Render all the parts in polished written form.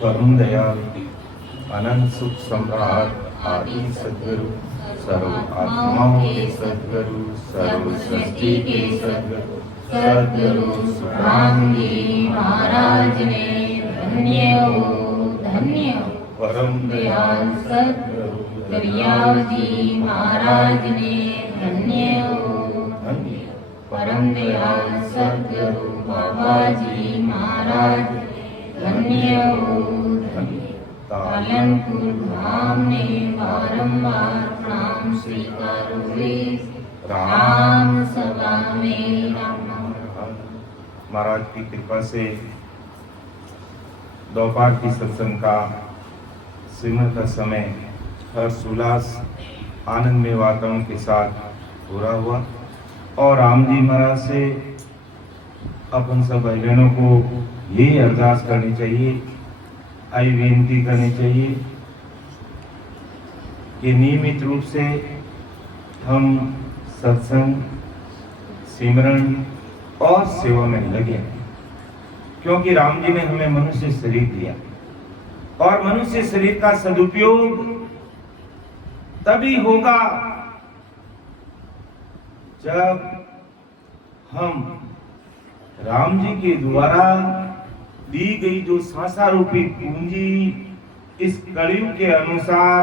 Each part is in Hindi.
परम दयाल अनंत सुख सम्राट आदि सद्गुरु सर्व आत्माओं के सद्गुरु सर्व सृष्टि के सद्गुरु सद्गुरु सुखराम जी महाराज ने धन्य हो परम दयाल सद्गुरु दरियाव जी महाराज ने धन्य हो परम दयाल सद्गुरु बाबा जी महाराज धन्य हो पालनपुर धाम ने बारंबार प्रणाम स्वीकारो राम सभा में राम। महाराज की कृपा से दोपहर की सत्संग का सिमर का समय हर्ष उल्लास आनंदमय वातावरण के साथ पूरा हुआ और राम जी महाराज से अपन सब भाई बहनों को यही अरदास करनी चाहिए, आई विनती करनी चाहिए कि नियमित रूप से हम सत्संग सिमरन और सेवा में लगे, क्योंकि राम जी ने हमें मनुष्य शरीर दिया और मनुष्य शरीर का सदुपयोग तभी होगा जब हम राम जी के द्वारा दी गई जो सांसा रूपी पूंजी इस कलयुग के अनुसार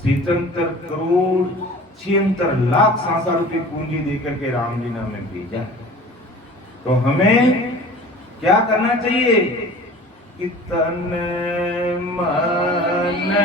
77 करोड़ 76 लाख सांसा रूपी पूंजी देकर के राम जी ने हमें भेजा। तो हमें क्या करना चाहिए कि तन मन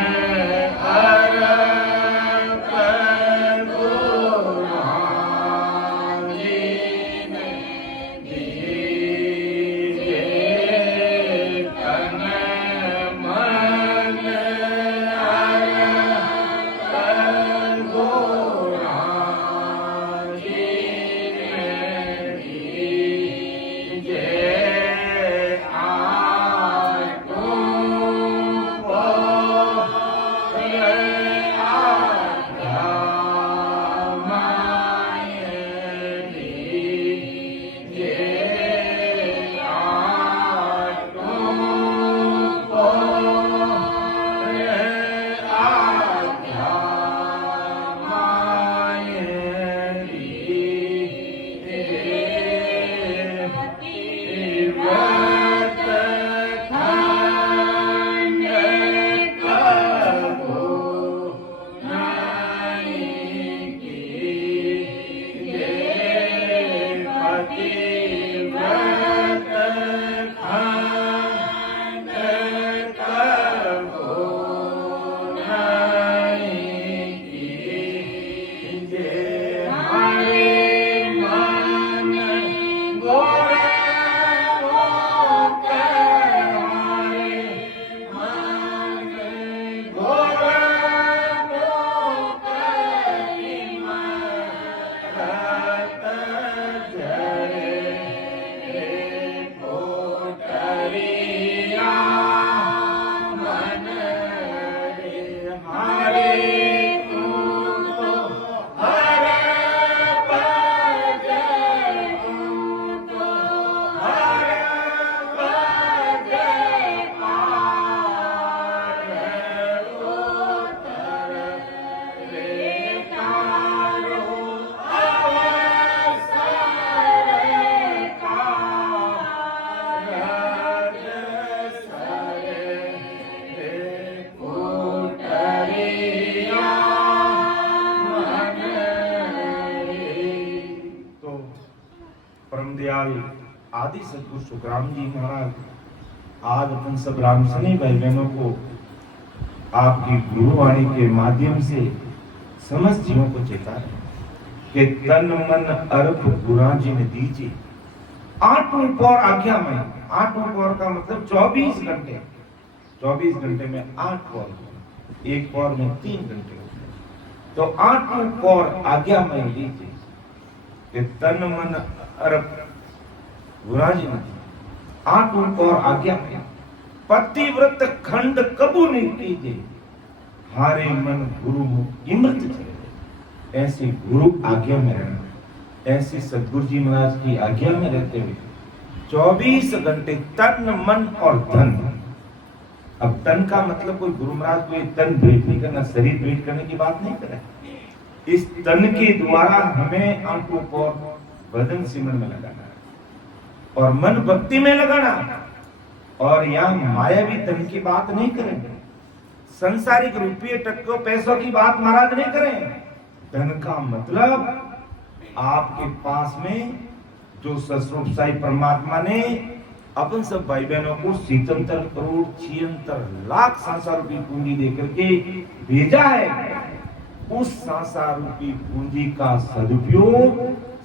आदि सदगुरु सुखराम जी महाराज आज अपन सब रामसनी भाई बहनों को आपकी गुरुवाणी के माध्यम से समस्त जीवों को चेता है कि तन मन अर्प गुरु जी ने दीजिए। आठों पौर आज्ञा में, आठों पौर का मतलब 24 घंटे, 24 घंटे में 8 पौर, एक पौर में 3 घंटे, तो आठों पौर आज्ञा में दीजिए कि तन मन अर्प गुराजी ने 8 और आज्ञा में पतिव्रत खंड कबू नहीं कीजिए, हारे मन गुरु इमृत चले। ऐसी गुरु आज्ञा में रहना, ऐसी सदगुरु जी महाराज की आज्ञा में रहते हुए 24 घंटे तन मन और धन। अब तन का मतलब कोई गुरु महाराज कोई तन भेंट नहीं करना, शरीर भेंट करने की बात नहीं कर रहे। इस तन के द्वारा हमें आंखों को बदन सिमरन में लगाना है और मन भक्ति में लगाना। और यहाँ मायावी तन की बात नहीं करेंगे, संसारिक रुपये टक्कों पैसों की बात महाराज नहीं करें। धन का मतलब आपके पास में जो सस्वरूप साई परमात्मा ने अपन सब भाई बहनों को 77 करोड़ 76 लाख संसार रूपी पूंजी देकर के भेजा है, उस संसार रूपी पूंजी का सदुपयोग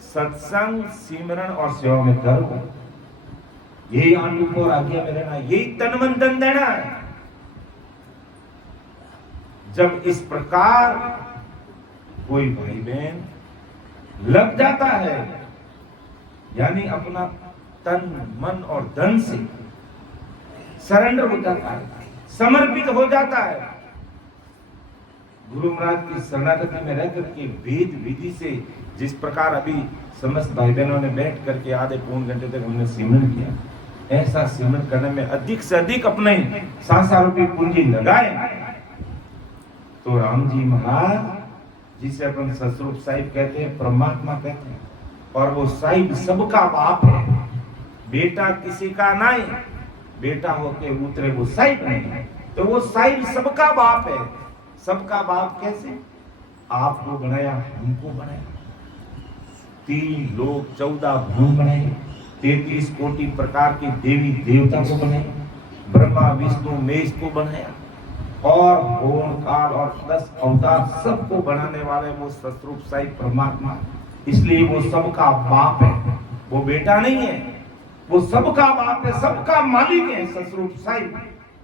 सत्संग सिमरन और सेवा में करो। यही आंटू को आज्ञा में रहना, यही तन मन धन देना है। जब इस प्रकार कोई भाई बहन लग जाता है, यानी अपना तन मन और धन से सरेंडर हो जाता है, समर्पित हो जाता है, गुरु महाराज की शरणागति में रह करके वेद विधि से जिस प्रकार अभी समस्त भाई बहनों ने बैठ करके आधे पौन घंटे तक हमने सिमरन किया, ऐसा सिमरन करने में अधिक से अधिक अपने संसार रूपी पूंजी लगाए तो राम जी महाराज जिसे अपन सस्वरूप साहिब कहते हैं, परमात्मा कहते हैं, और वो साहिब सबका बाप है, बेटा किसी का नहीं, बेटा होके उतरे वो साहिब नहीं, तो वो साहिब सबका बाप है। सबका बाप कैसे? आपको बनाया, हमको बनाया, 3 लोग 14 भुवन बनाए, 33 कोटि प्रकार के देवी देवता को बनाए, ब्रह्मा विष्णु महेश को बनाया, और भुवन काल और 10 अवतार सबको बनाने वाले वो सस्वरूप साई परमात्मा। इसलिए वो सबका बाप है, वो बेटा नहीं है, वो सबका बाप है, सबका मालिक है सस्वरूप साई।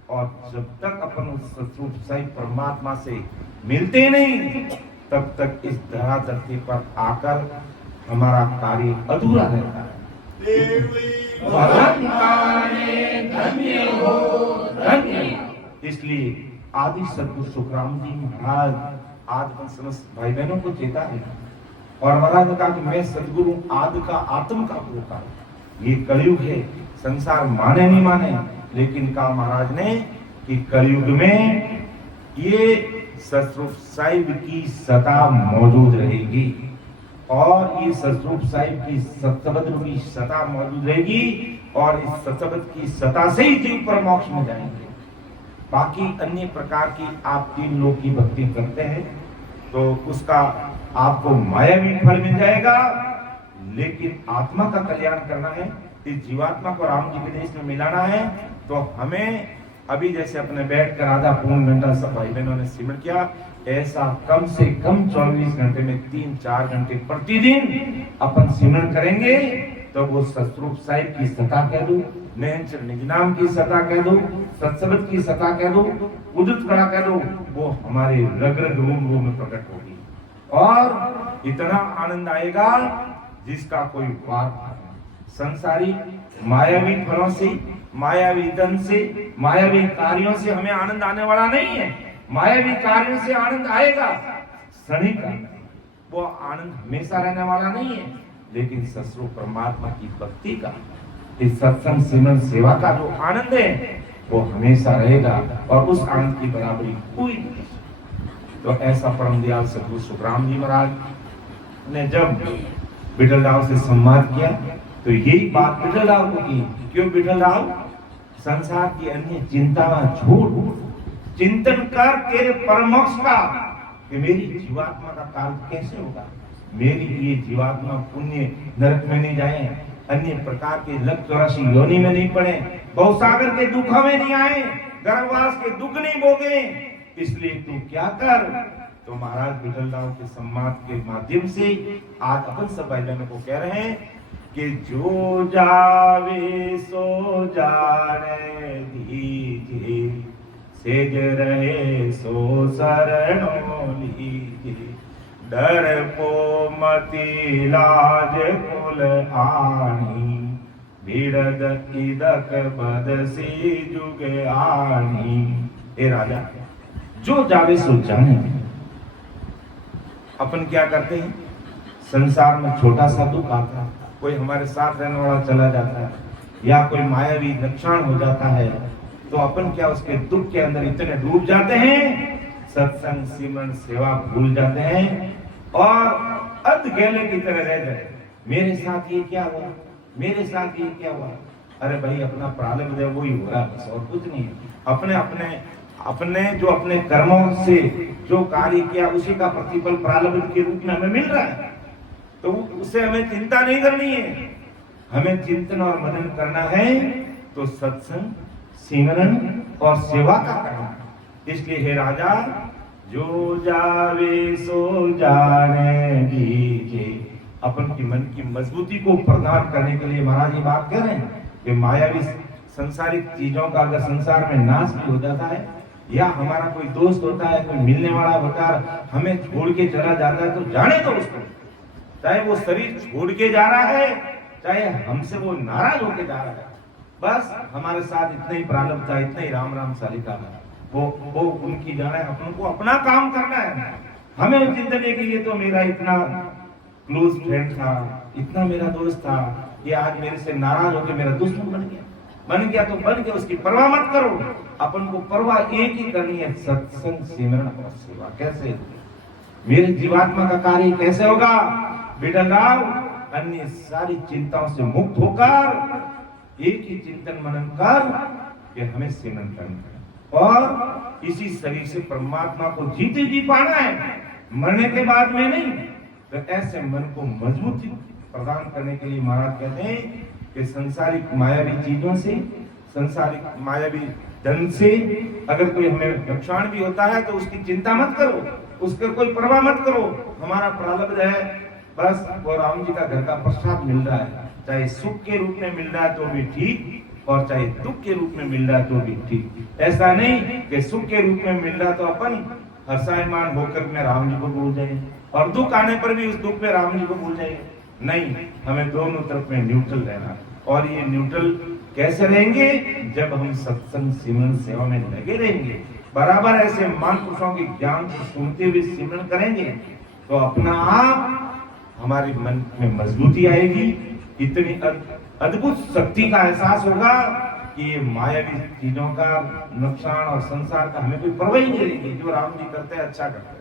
और जब तक अपन उस सस्वरूप साई परमात्मा से मिलते नहीं, तब तक इस धरा धरती पर आकर हमारा कार्य अधूरा रहता है। धन्य हो धन्य। इसलिए आदि सदगुरु सुखराम जी महाराज आज समस्त भाई बहनों को चेता है, और महाराज ने कहा कि मैं सदगुरु आदि का आत्म का होता। ये कलयुग है, संसार माने नहीं माने, लेकिन कहा महाराज ने कि कलयुग में ये सस्वरूप साहिब की सता मौजूद रहेगी, और ये सस्वरूप साहिब की सतबद रूपी सता मौजूद रहेगी, और इस सतबद की सता से ही जीव पर मोक्ष में जाएंगे। बाकी अन्य प्रकार की आप 3 लोग की भक्ति करते हैं तो उसका आपको मायावी फल मिल जाएगा, लेकिन आत्मा का कल्याण करना है, इस जीवात्मा को राम जी के देश में मिलाना है, तो हमें अभी जैसे अपने बैठ कर आधा पौन घंटा सब भाई बहनों ने सिमरन किया, ऐसा कम से कम 24 घंटे में 3-4 घंटे प्रतिदिन अपन सिमरन करेंगे, तो वो सस्वरूप साहिब की सता कह दो, नयनचर निज नाम की सता कह दो, सत्सबद की सता कह दो, उदित कला कह दो, वो हमारे रग रग रूम रूम में प्रकट होगी, और इतना आनंद आएगा जिसका कोई वार। संसारी मायावी फलों से, मायावी धन से, मायावी कार्यों से हमें आनंद आने वाला नहीं है। मायावी कार्यों से आनंद आएगा क्षणिक, वो आनंद हमेशा रहने वाला नहीं है, लेकिन सस्वरूप परमात्मा की भक्ति का, इस सत्संग सिमरन सेवा का जो आनंद है वो हमेशा रहेगा, और उस आनंद की बराबरी कोई नहीं। तो ऐसा परम दयाल सदगुरु सुखराम जी महाराज ने जब बिठल राव से संवाद किया, तो यही बात बिठल राव को की। क्यों बिठल राव? संसार की अन्य चिंता झूठ चिंतन कर तेरे परमोक्ष का, कि मेरी जीवात्मा का काल कैसे होगा, मेरी ये जीवात्मा पुण्य नरक में नहीं जाए, अन्य प्रकार के लग 84 योनि में नहीं पड़े, बहुसागर के दुखों में नहीं आए, गर्भवास के दुख नहीं भोगे। इसलिए तू क्या कर, तो महाराज बिठल राव के संवाद के माध्यम से आज अपन सब भाई बहनों को कह रहे हैं कि जो जावे सो जाने दीजिए, सेज रहे सो शरणों लीजिए, डर को मति लाज कुल आनी, बिरद इदक बदसी जुग आनी। ए राजा, जो जावे सो जाने। अपन क्या करते हैं, संसार में छोटा सा दुख आता है, कोई हमारे साथ रहने वाला चला जाता है, या कोई मायावी नुकसान हो जाता है तो अपन क्या उसके दुख के अंदर इतने डूब जाते हैं, सत्संग सिमरन सेवा भूल जाते हैं और अधगैले की तरह रह जाए। मेरे साथ ये क्या हुआ, मेरे साथ ये क्या हुआ। अरे भाई अपना प्रारब्ध है वही हो रहा है, बस और कुछ नहीं है। अपने अपने अपने जो अपने कर्मों से जो कार्य किया उसी का प्रतिफल प्रारब्ध के रूप में हमें मिल रहा है, तो उससे हमें चिंता नहीं करनी है। हमें चिंतन और मनन करना है तो सत्संग सिमरन और सेवा का करना। इसलिए हे राजा, जो जावे सो जाने दीजिए। अपन की मन की मजबूती को प्रदान करने के लिए महाराज ये बात कह रहे हैं कि मायावी संसारिक चीजों का अगर संसार में नाश भी हो जाता है, या हमारा कोई दोस्त होता है, कोई मिलने वाला होता है, हमें छोड़ के चला जाता है, तो जाने दो उसको। चाहे वो शरीर छोड़ के जा रहा है, चाहे हमसे वो नाराज होके जा रहा है, बस हमारे साथ इतना ही प्रारब्ध था, इतना ही राम राम सालिका था, वो उनकी जाना है। अपन को अपना काम करना है। हमें चिंतन के लिए तो मेरा इतना क्लोज फ्रेंड था, इतना मेरा दोस्त था, ये आज मेरे से नाराज होकर मेरा दुश्मन बन गया तो बन गया, उसकी परवाह मत करो। अपन को परवाह एक ही करनी है, सत्संग सिमरन और सेवा। कैसे मेरे जीवात्मा का कार्य कैसे होगा बिडल राव, अन्य सारी चिंताओं से मुक्त होकर एक ही चिंतन मनन कर कि हमें सिमरन करना है और इसी शरीर से परमात्मा को जीते जी पाना है, मरने के बाद में नहीं। तो ऐसे मन को मजबूती प्रदान करने के लिए महाराज कहते हैं कि संसारिक मायावी चीजों से, संसारिक मायावी धन से अगर कोई हमें नुकसान भी होता है तो उसकी चिंता मत करो, उसके कोई परवाह मत करो। हमारा प्रारब्ध है, बस वो राम जी का घर का प्रसाद मिल रहा है, चाहे सुख के रूप में मिल रहा है तो भी ठीक और चाहे दुख के रूप में मिल रहा है तो भी ठीक। ऐसा नहीं कि सुख के रूप में मिल रहा तो अपन हर्षायमान होकर में राम जी को भूल जाए और दुख आने पर भी उस दुख में राम जी को भूल जाए। नहीं, हमें दोनों तरफ में न्यूट्रल रहना। और ये न्यूट्रल कैसे रहेंगे, जब हम सत्संग सिमरन सेवा में लगे रहेंगे, बराबर ऐसे महापुरुषों के ज्ञान को सुनते हुए सिमरन करेंगे तो अपना आप हमारे मन में मजबूती आएगी, इतनी अद्भुत शक्ति का एहसास होगा कि ये मायावी चीजों का नुकसान और संसार का हमें कोई परवाह ही नहीं रहेगी। जो राम जी करते हैं अच्छा करते हैं,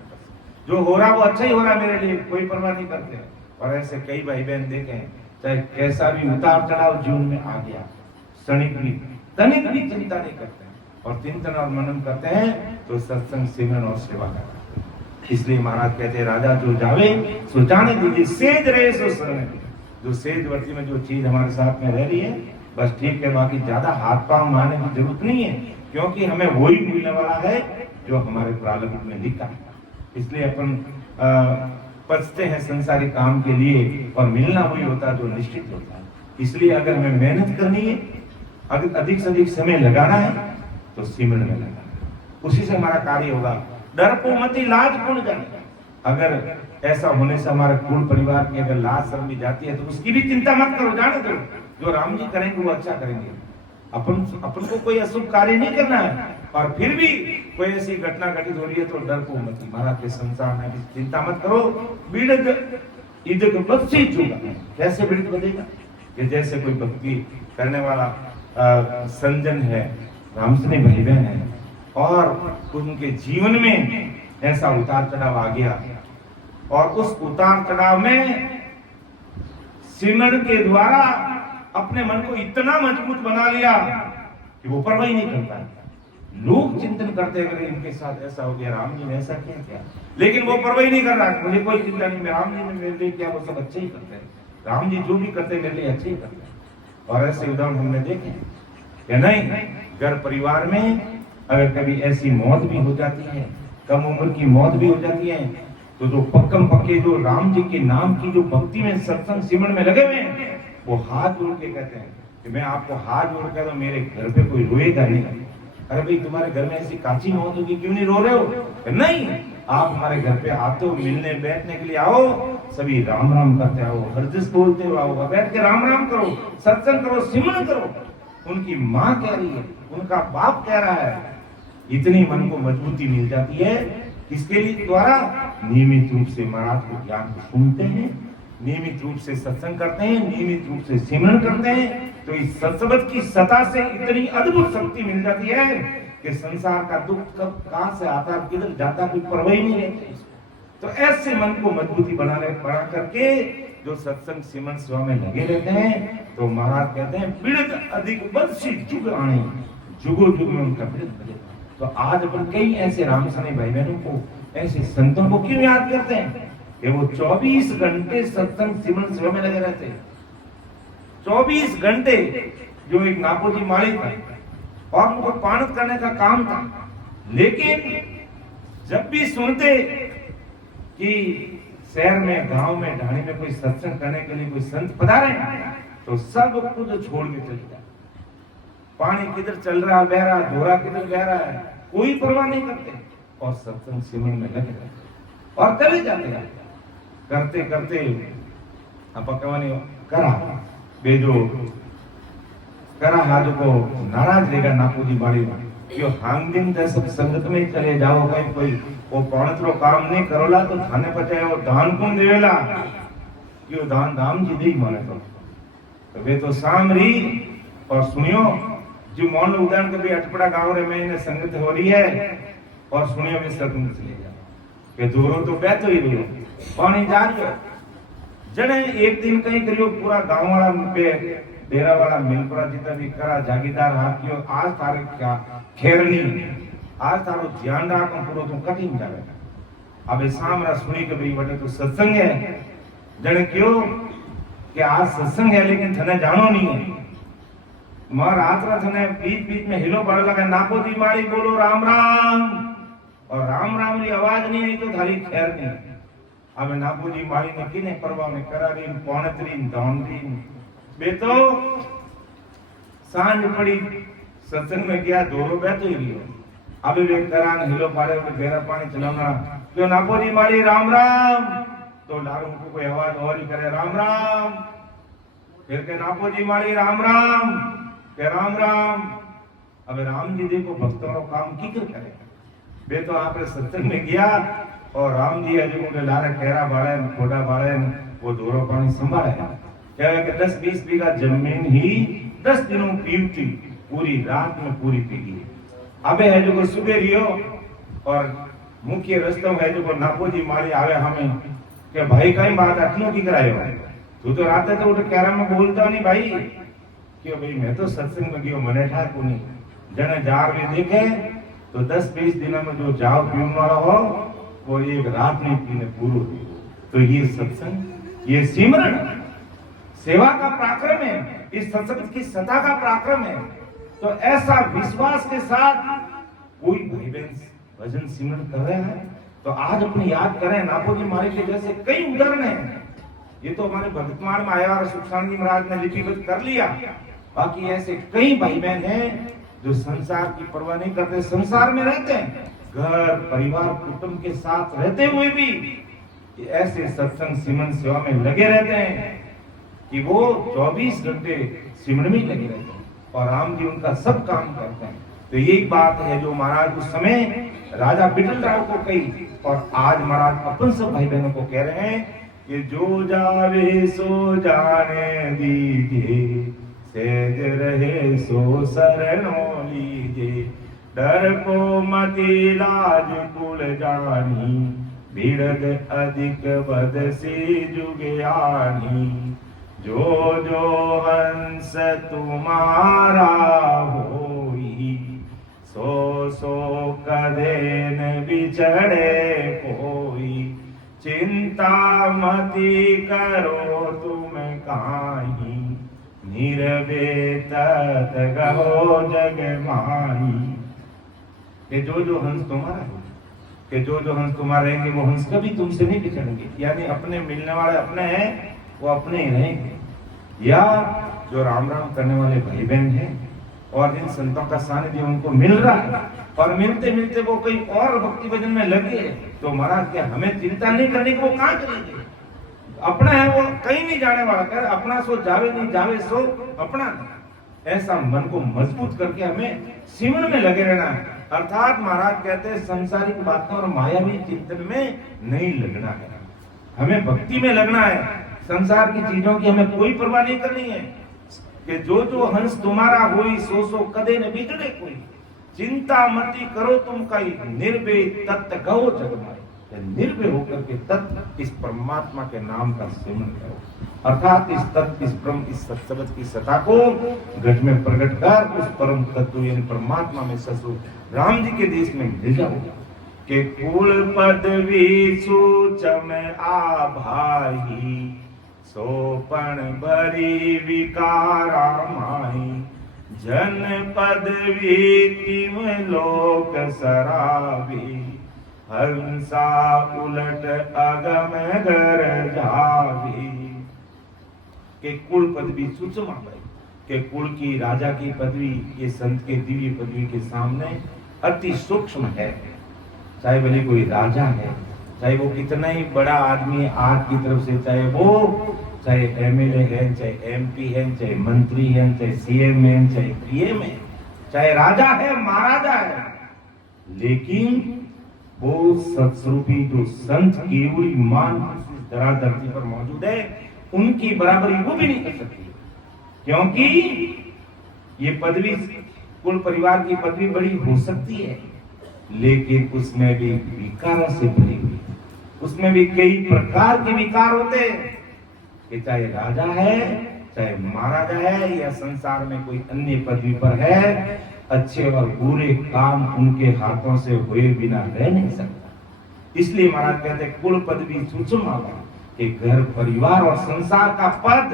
जो हो रहा वो अच्छा ही हो रहा, मेरे लिए कोई परवाह नहीं करते। और ऐसे कई भाई बहन देखे, चाहे कैसा भी उतार चढ़ाव जीवन में आ गया, तनिक भी चिंता नहीं करते हैं और चिंतन और मनन करते हैं तो सत्संग सिमरन और सेवा करते हैं। इसलिए महाराज कहते हैं, राजा जो जावे सो जाने दीजिए, सेज रहे सो शरण। जो सेज वर्ती में जो चीज हमारे साथ में रह रही है बस ठीक है, बाकी ज्यादा हाथ पांव मारने की जरूरत नहीं है, क्योंकि हमें वही मिलने वाला है जो हमारे प्रारब्ध में लिखा है। इसलिए अपन पछते हैं संसारी काम के लिए और मिलना वही होता है जो निश्चित होता है। इसलिए अगर हमें मेहनत करनी है, अगर अधिक से अधिक समय लगाना है तो सिमरन में लगाना है, उसी से हमारा कार्य होगा। डरपो मति लाज कौन जाने। अगर ऐसा होने से हमारे कुल परिवार की अगर लाज शर्म भी जाती है तो उसकी भी चिंता मत करो, जाने दो, जो राम जी करेंगे वो अच्छा करेंगे। अपन को कोई अशुभ कार्य नहीं करना है और फिर भी कोई ऐसी घटना घटित हो रही है तो डर को मत, महाराज के संसार में भी चिंता मत करो। कैसे बीड़ित बजेगा कि जैसे कोई भक्ति करने वाला संजन है, रामसने भाई बहन है और उनके जीवन में ऐसा उतार चढ़ाव आ गया और उस उतार चढ़ाव में सिमरन के द्वारा अपने मन को इतना मजबूत बना लिया कि वो परवाह ही नहीं करता। लोग चिंतन करते अगर इनके साथ ऐसा हो गया, राम जी ने ऐसा किया, लेकिन वो परवाह ही नहीं कर रहा, मुझे कोई चिंता नहीं, राम जी ने मेरे लिए किया वो सब अच्छे ही करते हैं, राम जी जो भी करते मेरे लिए अच्छे ही करते हैं। और ऐसे उदाहरण हमने देखे या नहीं। घर परिवार में अगर कभी ऐसी मौत भी हो जाती है, कम उम्र की मौत भी हो जाती है, तो जो पक्कम पक्के जो राम जी के नाम की जो भक्ति में सत्संग सिमरन में लगे हुए हैं वो हाथ जोड़ के कहते हैं कि मैं आपको हाथ जोड़ के, तो मेरे घर पे कोई रोएगा नहीं। अरे भाई तुम्हारे घर में ऐसी काची मौत होगी, क्यों नहीं रो रहे हो? नहीं, आप हमारे घर पे आते हो, मिलने बैठने के लिए आओ, सभी राम राम करते आओ, हरजस बोलते हो आओ, बैठ के राम राम करो, सत्संग करो, सिमरन करो। उनकी माँ कह रही है, उनका बाप कह रहा है, इतनी मन को मजबूती मिल जाती है। इसके लिए द्वारा नियमित रूप से महाराज को ज्ञान को सुनते हैं, नियमित रूप से सत्संग करते हैं, नियमित रूप से सिमरन करते हैं, तो इस सत्संग की सता से इतनी अद्भुत शक्ति मिल जाती है कि संसार का दुख कब कहां से आता किधर जाता कोई परवाह ही नहीं रहती। तो ऐसे मन को मजबूती बना करके जो सत्संग सिमरन सेवा में लगे रहते हैं, तो महाराज कहते हैं पीड़ित अधिक बदसी जुग आने, जुगो जुग में उनका पीड़ित बने। तो आज अपन कई ऐसे राम सने भाई बहनों को, ऐसे संतों को क्यों याद करते हैं कि वो 24 घंटे सत्संग सिमरन सेवा में लगे रहते हैं। 24 घंटे जो एक नापोजी माली था और उनको पानत करने का काम था, लेकिन जब भी सुनते कि शहर में, गांव में, ढाणी में कोई सत्संग करने के लिए कोई संत पधारे, तो सब कुछ छोड़ के चले जाते। पानी किधर चल रहा बह रहा, धोरा किधर बह रहा है, कोई परवाह नहीं करते और सत्संग सिमरन में लगे रहते और चले जाते हैं। करते करते अपकवानी करा बेजो करा हाजो को नाराज रहेगा नापूजी बाड़ी क्यों हांग दिन दस संगत में चले जाओ कहीं कोई वो पौणतरो काम नहीं करोला तो थाने पचाए और दान कौन देवेला क्यों दान दाम जी दे माने तो वे तो सामरी। और सुनियो जो मौन उदाहरण कभी अटपड़ा गांव रे में इन्हें संगत हो रही है और सुनियो भी सत्संग चले जाओ कि दूरों तो बैठो ही रहो पानी जा रही जने एक दिन कहीं करियो पूरा गांव वाला पे डेरा वाला मिलपुरा जितना भी करा जागीदार हाकियो आज तारे क्या खेरनी आज तारो ध्यान राखो पूरो तो कठिन जावे। अबे सामरा सुनी के भाई बटे तो सत्संग है जने क्यों कि आज सत्संग है लेकिन थने जानो नहीं है मां रात रात थने बीच बीच में हिलो पड़ लगा नाको दी मारी बोलो राम राम और राम राम की आवाज नहीं आई तो थारी खैर नहीं। अब नापूजी मारी ने किने परवा में करारी पौणतरी दौंडी बेतो सांझ पड़ी सत्संग में गया दोरो बैठो ही लियो अबे वे करान हिलो पाड़े और बेरा पानी चलाना जो नापूजी मारी राम राम तो लारू को कोई आवाज और ही करे राम राम फिर के नापूजी मारी राम राम के राम राम। अब राम जी देखो भक्तों का काम की करे बे तो आप सत्संग में गया और राम जी है जो उनके लारे ठहरा बाड़े खोटा बाड़े वो दोरो पानी संभाले क्या है कि 10-20 बीघा जमीन ही 10 दिनों पीती पूरी रात में पूरी पीगी। अबे है जो को सुबह रियो और मुख्य रास्ता है जो को नापोजी मारी आवे हमें कि भाई कई बात अखनों की करायो तू तो रात तो उठ कैरम में बोलता नहीं भाई क्यों भाई मैं तो सत्संग में गयो मने ठा को नहीं जने जार में देखे तो 10-20 दिनों में जो जाओ पीने वाला हो वो एक रात नहीं पीने पूरा। तो ये सत्संग ये सिमरन सेवा का पराक्रम है, इस सत्संग की सता का पराक्रम है। तो ऐसा विश्वास के साथ कोई भाई बहन भजन सिमरन कर रहे हैं तो आज अपने याद करें नापोजी मारी के जैसे कई उदाहरण हैं। ये तो हमारे भक्तमान में आया और सुखसान जी महाराज ने लिपिबद्ध कर लिया, बाकी ऐसे कई भाई बहन हैं जो संसार की परवाह नहीं करते, संसार में रहते हैं, घर परिवार कुटुंब के साथ रहते हुए भी ऐसे सत्संग सिमरन सेवा में लगे रहते हैं कि वो 24 घंटे सिमरन में लगे रहते हैं और राम जी उनका सब काम करते हैं। तो ये एक बात है जो महाराज उस समय राजा बिटल राव को कही और आज महाराज अपन सब भाई बहनों को कह रहे हैं कि जो जावे सो जाने दीजिए, सेज रहे सो शरणों लीजिए, डर को मति लाज कुल जानी, बिरद अधिक बदसी जुगयानी, जो जो हंस तुम्हारा होई, सो सो कदे न बिछड़े कोई, चिंता मति करो तुम काहीं, निरवे तत गहो जग माही। कि जो हंस तुम्हारा हो, कि जो हंस तुम्हारे रहेंगे वो हंस कभी तुमसे नहीं बिछड़ेंगे, यानी अपने मिलने वाले अपने हैं वो अपने ही रहेंगे। या जो राम राम करने वाले भाई बहन हैं और जिन संतों का सानिध्य उनको मिल रहा है और मिलते मिलते वो कहीं और भक्ति भजन में लगे तो महाराज क्या हमें चिंता नहीं करने की, वो कहाँ करेंगे, अपना है वो कहीं नहीं जाने वाला, कर अपना सो जावे नहीं जावे सो अपना। ऐसा मन को मजबूत करके हमें सिमरन में लगे रहना है। अर्थात महाराज कहते हैं संसारिक बातों और मायावी चिंतन में नहीं लगना है, हमें भक्ति में लगना है, संसार की चीजों की हमें कोई परवाह नहीं करनी है कि जो हंस तुम्हारा होई सो कदे न बिगड़े कोई, चिंता मती करो तुम कई, निर्भय तत्व गहो जगमाई। निर्भय होकर के तत्व इस परमात्मा के नाम का सिमरन करो, अर्थात इस तत्व, इस ब्रह्म, इस सत्संग की सत्ता को घट में प्रकट कर उस परम तत्व यानी परमात्मा में ससुर राम जी के देश में मिल जाओ के कुल पदवी सूचम आभाई, सोपन भरी विकारा माही, जन पदवी तिम लोक सरावी, हंसा उलट अगम घर जावी। के कुल पदवी सुषमा भाई, के कुल की राजा की पदवी ये संत के दिव्य पदवी के सामने अति सूक्ष्म है। चाहे भले कोई राजा है, चाहे वो कितना ही बड़ा आदमी है आज की तरफ से, चाहे एमएलए है, चाहे एमपी है, चाहे मंत्री है, चाहे सीएम है, चाहे पीएम है, चाहे राजा है, महाराजा है, लेकिन वो सत्स्वरूपी जो संत केवली मान धरा धरती पर मौजूद है, उनकी बराबरी वो भी नहीं कर सकती, क्योंकि ये पदवी कुल परिवार की पदवी बड़ी हो सकती है, लेकिन उसमें भी विकारों से भरी हुई, उसमें भी कई प्रकार के विकार होते हैं कि चाहे राजा है, चाहे महाराजा है, या संसार में कोई अन्य पदवी पर है, अच्छे और बुरे काम उनके हाथों से हुए बिना रह नहीं सकता। इसलिए महाराज कहते हैं कुल पदवी सूक्ष्म कि घर परिवार और संसार का पद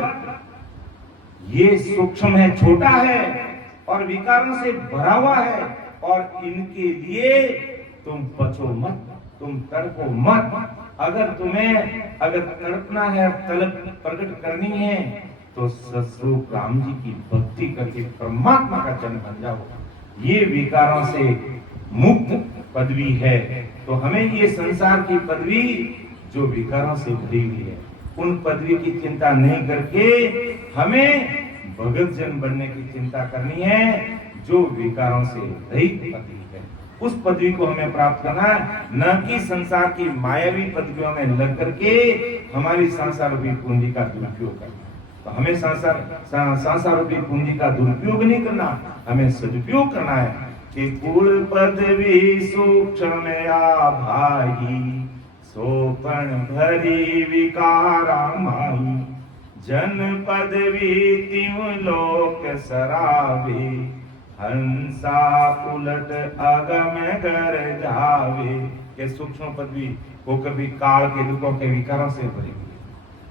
ये सूक्ष्म है, छोटा है और विकारों से भरा हुआ है, और इनके लिए तुम बचो मत, तुम तड़पो मत। अगर तड़पना है, तलब प्रकट करनी है, तो ससुर राम जी की भक्ति करके परमात्मा का जन बन जाओ। ये विकारों से मुक्त पदवी है। तो हमें ये संसार की पदवी जो विकारों से भरी हुई है, उन पदवी की चिंता नहीं करके हमें भगत जन बनने की चिंता करनी है, जो विकारों से रहित पदवी है। उस पदवी को हमें प्राप्त करना है, न कि संसार की मायावी पदवियों में लग करके हमारी संसार रूपी पूंजी का दुरुपयोग करना। तो हमें संसार रूपी पूंजी का दुरुपयोग नहीं करना, हमें सदुपयोग करना है कि कुल पदवी सूक्ष्म आभाई, सोपन भरी विकारा माही, जन पदवी तिम लोक सरावे, हंसा उलट अगम घर जावे। के सूक्ष्म पदवी वो कभी काल के दुखों के विकारों से भरी हुई,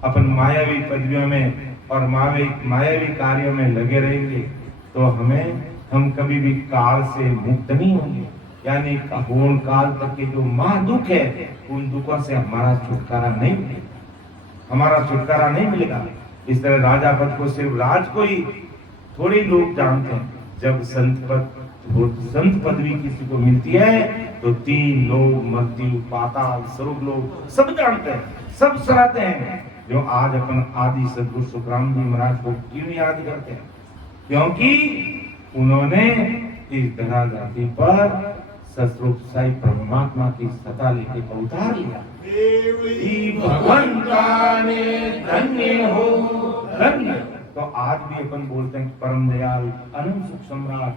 अपन मायावी पदवियों में और मायावी कार्यों में लगे रहेंगे तो हम कभी भी काल से मुक्त नहीं होंगे। यानी होन काल तक के जो महादुख है, उन दुखों से हमारा छुटकारा नहीं मिलेगा, हमारा छुटकारा नहीं मिलेगा। इस तरह राजा पद को सिर्फ राज को ही थोड़े लोग जानते हैं। जब संत पदवी किसी को मिलती है तो 3 लोग, मृत्यु, पाताल, स्वर्ग लोग सब जानते हैं, सब सराहते हैं। जो आज अपन आदि सदगुरु सुखराम जी महाराज को क्यों याद करते हैं? क्योंकि उन्होंने इस धरा धरती पर सतरूप साई परमात्मा की सत्ता लेके अवतार लिया। भगवंता ने धन्य हो धन्य। तो आज भी अपन बोलते हैं परम दयाल अनंत सुख सम्राट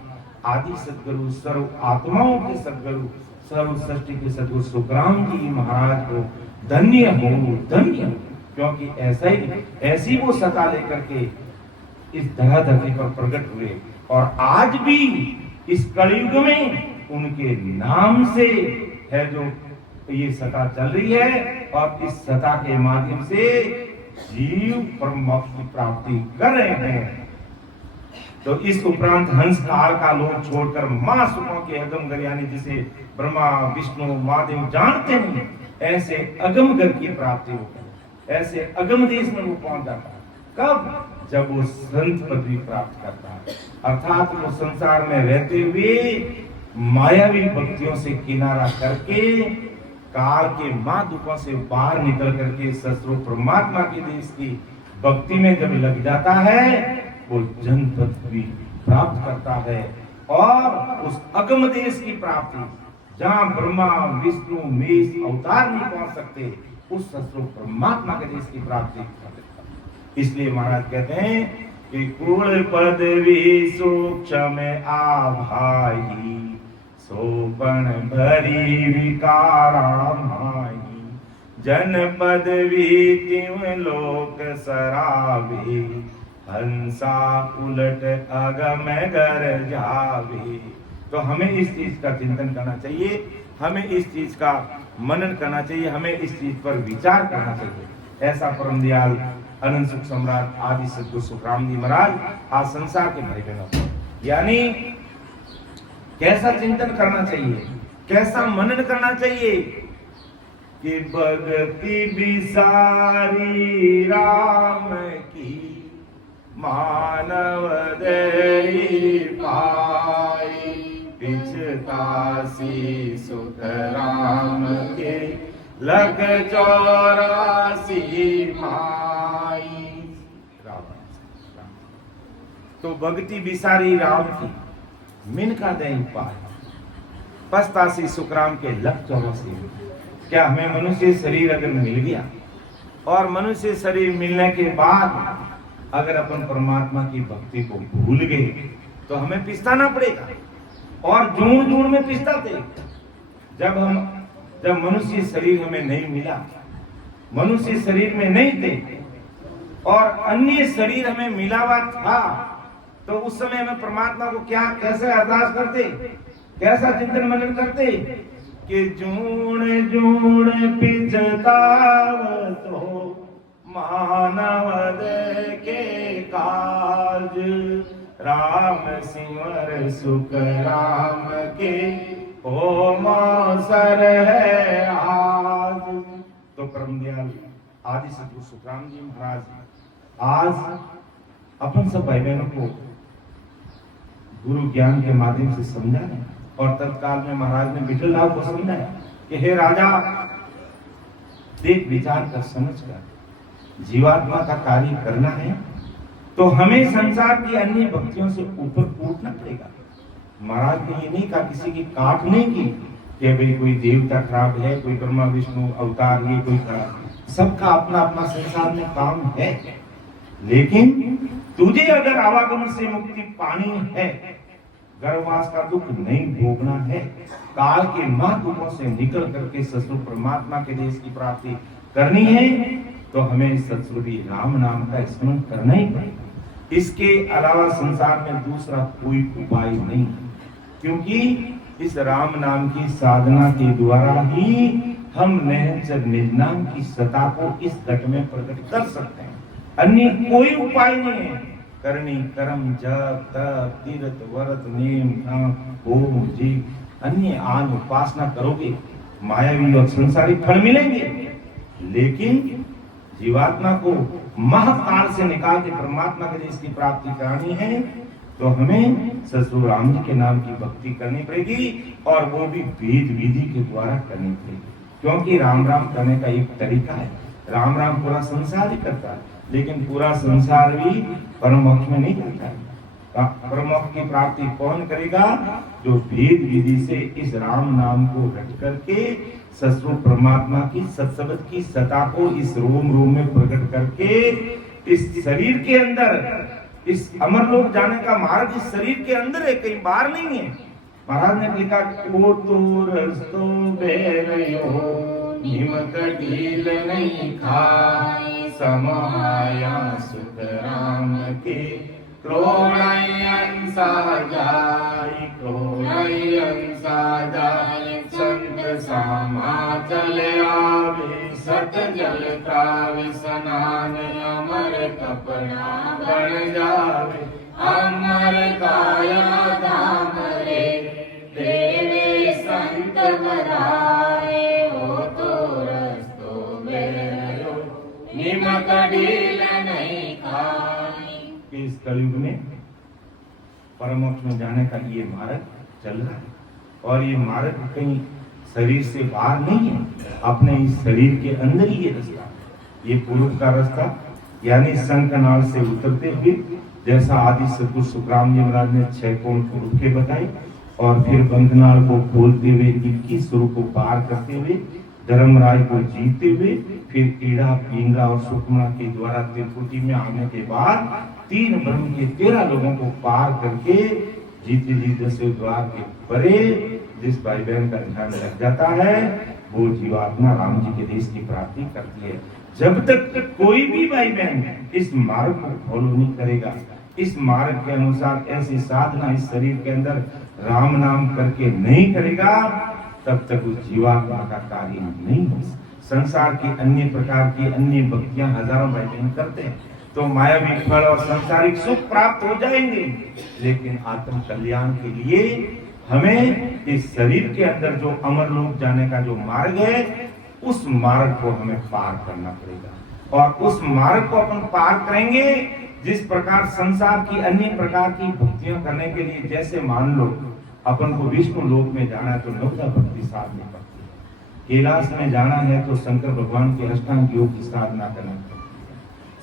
आदि सदगुरु, सर्व आत्माओं के सदगुरु, सर्व सृष्टि के सदगुरु सुखराम जी महाराज को धन्य हो धन्य। क्योंकि ऐसी वो सत्ता लेकर के इस धरा धरती पर प्रकट हुए, और आज भी इस कलयुग में उनके नाम से है जो ये सत्ता चल रही है, और इस सत्ता के माध्यम से जीव परम मोक्ष की प्राप्ति कर रहे हैं। तो इस उपरांत हंस काल का लोग छोड़कर मां सुखों के अगम घर, यानी जिसे ब्रह्मा विष्णु महादेव जानते नहीं, ऐसे अगम घर की प्राप्ति होगी, ऐसे अगम देश में वो पहुंच जाता है। कब? जब वो संत पदवी प्राप्त करता है, अर्थात वो संसार में रहते हुए मायावी भक्तियों से किनारा करके काल के महादुखों से बाहर निकल करके ससुर परमात्मा के देश की भक्ति में जब लग जाता है, वो जन पदवी प्राप्त करता है, और उस अगम देश की प्राप्ति जहाँ ब्रह्मा विष्णु महेश अवतार नहीं पहुंच सकते, उस ससुर परमात्मा के देश की प्राप्ति कर देता है। इसलिए महाराज कहते हैं कि कुल पदवी सूक्ष्म आभाई, सोपन भरी विकारा माई, जन पदवी तिम लोक सरावे, हंसा उलट अगम गर जावे। तो हमें इस चीज का चिंतन करना चाहिए, हमें इस चीज का मनन करना चाहिए, हमें इस चीज पर विचार करना चाहिए। ऐसा परम दयाल अनंत सुख सम्राट आदि सद्गुरु सुखराम जी महाराज आज संसार के भाई बहनों, यानी कैसा चिंतन करना चाहिए, कैसा मनन करना चाहिए कि भक्ति बिसारी राम की, मानव दई पाई, पिछतासी सुत राम के, लख 84 माई। तो भक्ति बिसारी राम की, मिनका दई पाई, पछतासी सुखराम के, लख 84। क्या हमें मनुष्य शरीर अगर मिल गया और मनुष्य शरीर मिलने के बाद अगर अपन परमात्मा की भक्ति को भूल गए तो हमें पिछताना पड़ेगा। और जून जून में पिछताते जब मनुष्य शरीर हमें नहीं मिला, मनुष्य शरीर में नहीं थे और अन्य शरीर हमें मिला हुआ था, तो उस समय हमें परमात्मा को कैसे अरदास करते, कैसा चिंतन मनन करते कि जूण जूण पिछतावतो, मानव के काज, राम सिमर सुख राम के, ओ मौसर है आज। तो परम दयाल आदि सद्गुरु सुखराम जी महाराज आज अपन सब भाई बहनों को गुरु ज्ञान के माध्यम से समझाया और तत्काल में महाराज ने विठल राव को समझाया कि हे राजा, देख विचार कर समझ कर जीवात्मा का कार्य करना है तो हमें संसार की अन्य भक्तियों से ऊपर उठना पड़ेगा। महाराज ने ये नहीं कहा किसी की काटने की कि भाई कोई देवता खराब है, कोई ब्रह्मा विष्णु अवतार ये कोई खराब, सबका अपना अपना संसार में काम है। लेकिन तुझे अगर आवागमन से मुक्ति पानी है, गर्भवास का दुख नहीं भोगना है, काल के महादुखों से निकल करके ससुर परमात्मा के देश की प्राप्ति करनी है, तो हमें सतस्वरूपी राम नाम का स्मरण करना ही पड़ेगा। इसके अलावा संसार में दूसरा कोई उपाय नहीं, क्योंकि इस राम नाम की साधना के द्वारा ही हम निरंतर निज नाम की सत्ता को इस घट में प्रकट कर सकते हैं। अन्य कोई उपाय नहीं है। करनी कर्म जप तप तीर्थ व्रत नेम होम जी अन्य आन उपासना करोगे, मायावी और संसारी फल मिलेंगे, लेकिन जीवात्मा को महाकाल से निकाल के परमात्मा के देश की प्राप्ति करानी है तो हमें ससुर राम जी के नाम की भक्ति करनी पड़ेगी, और वो भी वेद विधि के द्वारा करनी पड़ेगी। क्योंकि राम राम करने का एक तरीका है, राम राम पूरा संसार ही करता है, लेकिन पूरा संसार भी परम मोक्ष में नहीं जाता है। परम मोक्ष की प्राप्ति कौन करेगा? जो वेद विधि से इस राम नाम को रट करके ससुर परमात्मा की सत्सबद की सत्ता को इस रोम रोम में प्रकट करके इस शरीर के अंदर इस अमरलोक जाने का मार्ग इस शरीर के अंदर है, कहीं बाहर नहीं है। महाराज ने लिखा ओ तो रस्तो बेरयो निमक ढील नहीं खाए, समाया सुख राम के क्रोड़यन साजाई, क्रोड़यन साजाई, संत सामा चले आवे, सत जल कावे स्नान, अमर कपड़ा बन जावे, अमर काया धाम रे, देवे संत बधाए, हो तो रस्तो बेरयो निमक ढील नहीं खाई। इस कलयुग में परम मोक्ष में जाने का ये मार्ग चल रहा है, और ये मार्ग कहीं शरीर से बाहर नहीं है, अपने इस शरीर के अंदर ही ये रास्ता, ये पूर्व का रास्ता, यानी शंखनाल से उतरते हुए जैसा आदि सद्गुरु सुखराम जी महाराज ने 6 कोण रूप के बताए, और फिर बंधनाल को खोलते हुए 21 स्वरूप को पार करते हुए धर्मराज को जीतते हुए फिर ईड़ा पिंगला और सुकमा के द्वारा त्रिपुटी में आने के बाद 3 ब्रह्म के 13 लोगों को पार करके जीते जी 10वें द्वार के परे जिस भाई बहन का ध्यान लग जाता है वो जीवात्मा राम जी के देश की प्राप्ति करती है। जब तक कोई भी भाई बहन इस मार्ग को फॉलो नहीं करेगा, इस मार्ग के अनुसार ऐसी साधना इस शरीर के अंदर राम नाम करके नहीं करेगा, तब तक उस जीवात्मा का कार्य नहीं हो। संसार की अन्य प्रकार की अन्य भक्तियां हजारों भाई बहन करते हैं तो मायावी फल और सांसारिक सुख प्राप्त हो जाएंगे, लेकिन आत्म कल्याण के लिए हमें इस शरीर के अंदर जो अमर लोक जाने का जो मार्ग है उस मार्ग को हमें पार करना पड़ेगा। और उस मार्ग को अपन पार करेंगे जिस प्रकार संसार की अन्य प्रकार की भक्तियां करने के लिए, जैसे मान लो अपन को विष्णु लोक में जाना है तो 9 भक्ति साधना पड़ती है, कैलाश में जाना है तो शंकर भगवान के अष्टांग योग की साधना करनी पड़ती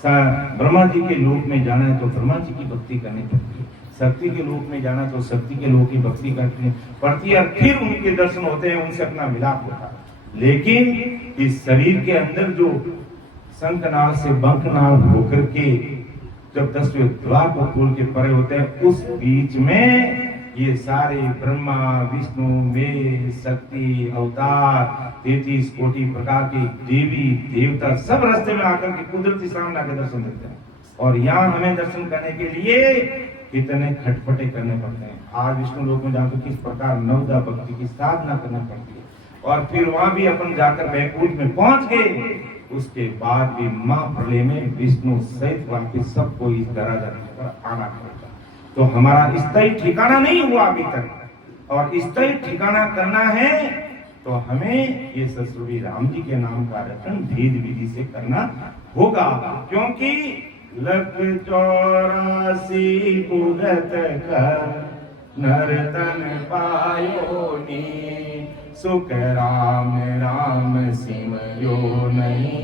है, ब्रह्मा जी के लोक में जाना है तो ब्रह्मा जी की भक्ति करनी पड़ती है, शक्ति के लोक में जाना तो शक्ति के लोक की भक्ति करनी पड़ती है, फिर उनके दर्शन होते हैं, उनसे अपना मिलाप होता है। लेकिन इस शरीर के अंदर जो शंखनाल से बंखनाल होकर के जब 10वें द्वार को खोल के परे होते हैं, उस बीच में ये सारे ब्रह्मा विष्णु में शक्ति अवतार 33 कोटि प्रकार के देवी देवता सब रास्ते में आकर के कुदरती सामने आकर दर्शन देते हैं। और यहाँ हमें दर्शन करने के लिए कितने खटपटे करने पड़ते हैं। आज विष्णु लोक में जाओ तो किस प्रकार 9 भक्ति की साधना करनी पड़ती है, और फिर वहां भी अपन जाकर बैकुंठ में पहुंच गए, उसके बाद भी महाप्रलय में विष्णु सहित वापिस सबको इस धरा धरती पर आना पड़ेगा। तो हमारा स्थायी ठिकाना नहीं हुआ अभी तक, और स्थायी ठिकाना करना है तो हमें ये ससुरी राम जी के नाम का रटन भेद विधि से करना होगा, क्योंकि लख 84 उगत कर नर्तन पायो नी, सुख राम राम सिम यो नहीं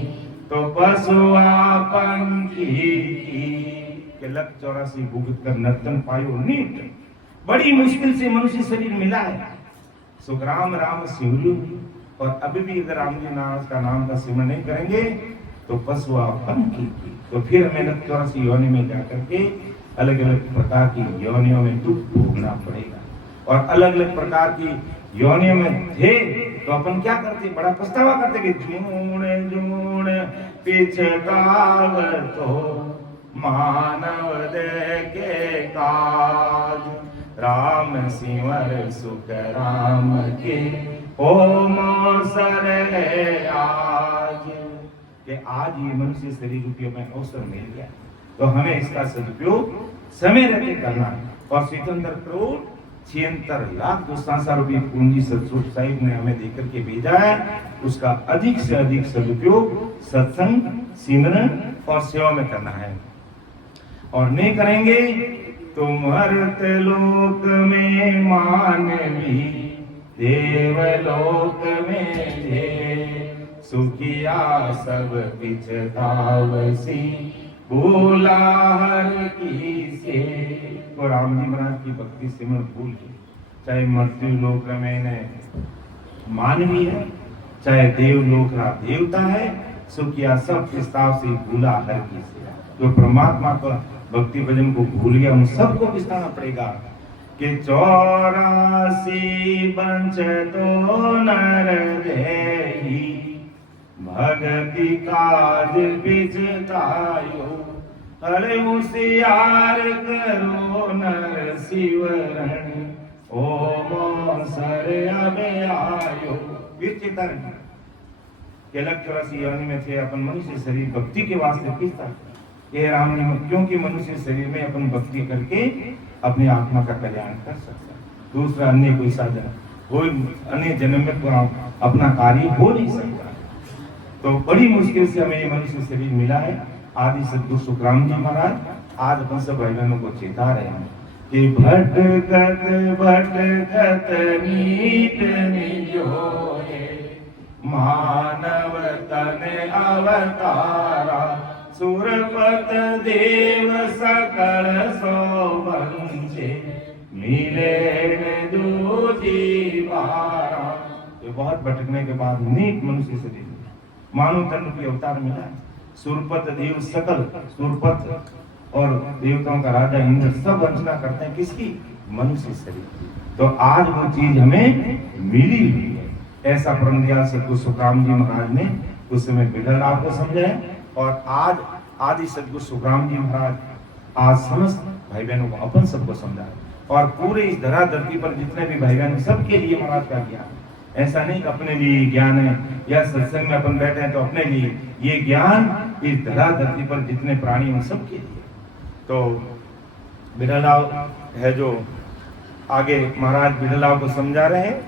तो पशुआ पंखी के लख 84 भुगत कर नर्तन पायो नीट। बड़ी मुश्किल से मनुष्य शरीर मिला है, सुख राम राम सिमरियो, और अभी भी अगर राम जी का नाम का सिमरन नहीं करेंगे तो पशुआ पंखी, तो फिर हमें लख 84 योनि में जाकर के अलग अलग प्रकार की योनियों में दुख भोगना पड़ेगा। और अलग अलग प्रकार की योनियों में थे तो अपन क्या करते, बड़ा पछतावा करते कि जूण जूण पिछताव तो मानव दे के काज, राम सिमर सुख राम के ओ मौसर है आज। कि आज ये मनुष्य शरीर रूपी में अवसर मिल गया तो हमें इसका सदुपयोग समय रहते करना है। और स्वतंत्र करोड़ 76 लाख जो संसार रूपी पूंजी सतसुख साहिब ने हमें देकर के भेजा है, उसका अधिक से अधिक सदुपयोग सत्संग सिमरन और सेवा में करना है। और नहीं करेंगे तो मर्त लोक में मानवी देवलोक में थे, सुखिया सब पिछतावसी भूला हर की से। तो राम जी महाराज की भक्ति सिमरन भूल गए, चाहे मृत्यु लोक में मानवी है, चाहे देवलोक का देवता है, सुखिया सब प्रस्ताव से भूला हर की से। जो परमात्मा का भक्ति भजन को भूल गया उन सबको पिछताना पड़ेगा कि 84 बंच तो नर देही भगति काज बिजतायो, अरे होशियार करो नर शिवरण ओ मौसर अबे आयो। वीर चेतन के लख 84 योनि में थे अपन मनुष्य शरीर भक्ति के वास्ते खींचता ये राम ने, क्योंकि मनुष्य शरीर में अपन भक्ति करके अपनी आत्मा का कल्याण कर सकता है। दूसरा अन्य कोई साधन कोई अन्य जन्म में अपना कार्य हो नहीं सकता। तो बड़ी मुश्किल से हमें ये मनुष्य शरीर मिला है। आदि सदगुरु सुखराम जी महाराज आज अपन सब भाई बहनों को चेता रहे हैं कि भटकत नीत निजोरे, मानव तन अवतारा, सुरपत देव सकल सौवंशे, मिले दूजी बारा। ये बहुत भटकने के बाद नेक मनुष्य शरीर मानव तन की अवतार मिला है। सुरपत देव सकल, सुरपत और देवताओं का राजा इंद्र सब वंचना करते हैं किसकी? मनुष्य शरीर। तो आज वो चीज हमें मिली हुई है। ऐसा परम दयाल सदगुरु सुखराम जी महाराज ने उस समय बिरलाल को समझाया और आज आदि सदगुरु सुखराम जी महाराज आज समस्त भाई बहनों को अपन सबको समझाए और पूरे इस धरा धरती पर जितने भी भाई बहन सबके लिए महाराज का ज्ञान। ऐसा नहीं कि अपने लिए ज्ञान है या सत्संग में अपन बैठे हैं तो अपने लिए, ये ज्ञान इस धरा धरती पर जितने प्राणी हैं सबके लिए। तो बिरलाल है जो आगे महाराज बिरलाल को समझा रहे हैं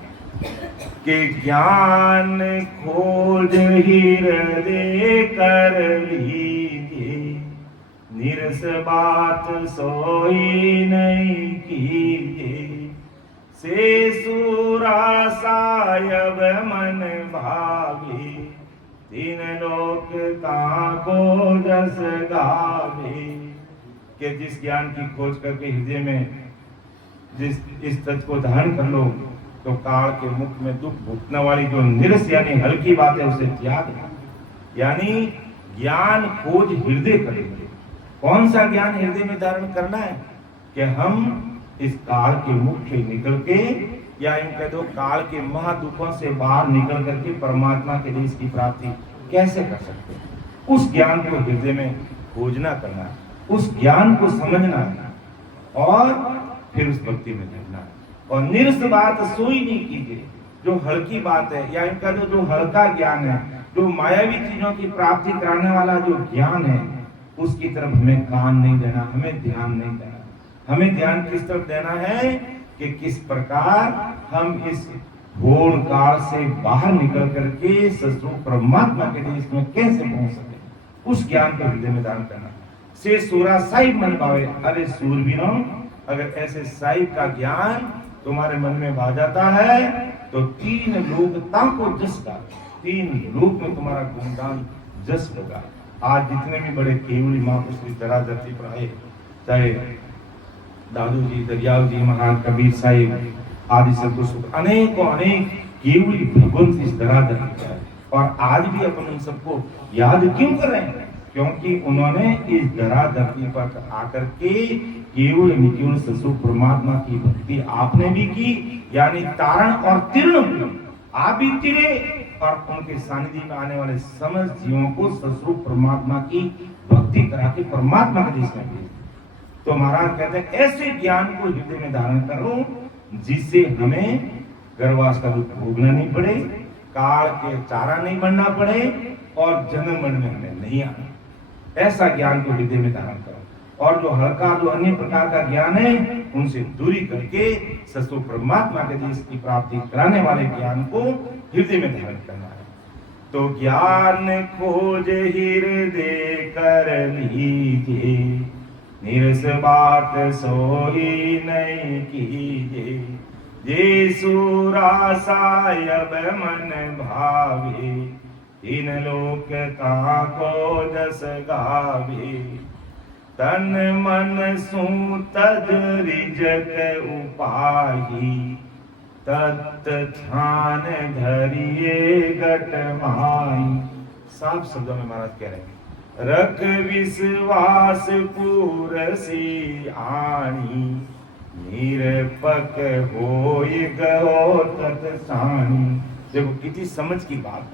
कि ज्ञान खोज हृदय कर लीजिए, निरस बात सोई नहीं कीजिए, से सूरा सायब मन भावे, तीन लोक ताको जस गावे। कि जिस ज्ञान की खोज करके हृदय में जिस इस तत्व को धारण कर लो तो काल के मुख में दुख भुगतने वाली जो निरस यानी हल्की बात है उसे त्याग दो। यानी ज्ञान खोज हृदय करेंगे। कौन सा ज्ञान हृदय में धारण करना है? कि हम इस काल के मुख से निकल के या यूं कह दो काल के महादुखों से बाहर निकल करके परमात्मा के देश की प्राप्ति कैसे कर सकते हैं। उस ज्ञान को हृदय में खोजना करना, उस ज्ञान को समझना और फिर उस भक्ति में लगना। और निरस बात सोई नहीं कीजिए, जो हल्की बात है या इनका जो हल्का ज्ञान है, जो मायावी चीजों की प्राप्ति कराने वाला जो ज्ञान है, उसकी तरफ हमें कान नहीं देना, हमें ध्यान नहीं देना। हमें ध्यान किस तरफ देना है कि किस प्रकार हम इस घोर काल से बाहर निकल करके सस्वरूप परमात्मा के देश में कैसे पहुंच सके, उस ज्ञान को हृदय में धारण करना। से सूरा साहिब मन भावे। अरे सूरवीरों, अगर ऐसे साहिब का ज्ञान तुम्हारे मन में भा जाता है तो तीन लोकता को जस का, तीन लोक में तुम्हारा गुणगान जस होगा। आज जितने भी बड़े केवली महापुरुष इस धरा धरती पर आए, चाहे दादू जी, दरियाव जी महाराज, कबीर साहिब आदि सदगुरु, अनेकों अनेक केवली भगवंत इस धरा धरती पर, और आज भी अपन उन सबको याद क्यों कर रहे हैं? क्योंकि उन्होंने इस धरा धरती पर आकर के केवल निकेवल सस्वरूप परमात्मा की भक्ति आपने भी की, यानी तारण और तीर्ण आप भी तिरे, और उनके सानिध्य में आने वाले समस्त जीवों को सस्वरूप परमात्मा की भक्ति करा के परमात्मा के देश में भेज। तो महाराज कहते हैं ऐसे ज्ञान को हृदय में धारण करो जिससे हमें गर्भवास का दुख भोगना नहीं पड़े, काल के चारा नहीं बनना पड़े और जन्म मरण में हमें नहीं आना। ऐसा ज्ञान को हृदय में धारण करो और जो हल्का जो अन्य प्रकार का ज्ञान है उनसे दूरी करके सस्वरूप परमात्मा के देश की प्राप्ति कराने वाले ज्ञान को हृदय में धारण करना है। तो ज्ञान खोज हृदय कर लीजिए, निरस बात सोई नहीं कीजिए, जे सूरा सायब मन भावे, इन लोक ताको जस गावे, तन मन सु तद रिजक उपाही, तत् ध्यान धरिए घट माही। साफ शब्दों में महाराज कह रहे हैं, रख विश्वास पूरसी आणी, निरपक होय गहो तत्साणी। देखो कितनी समझ की बात।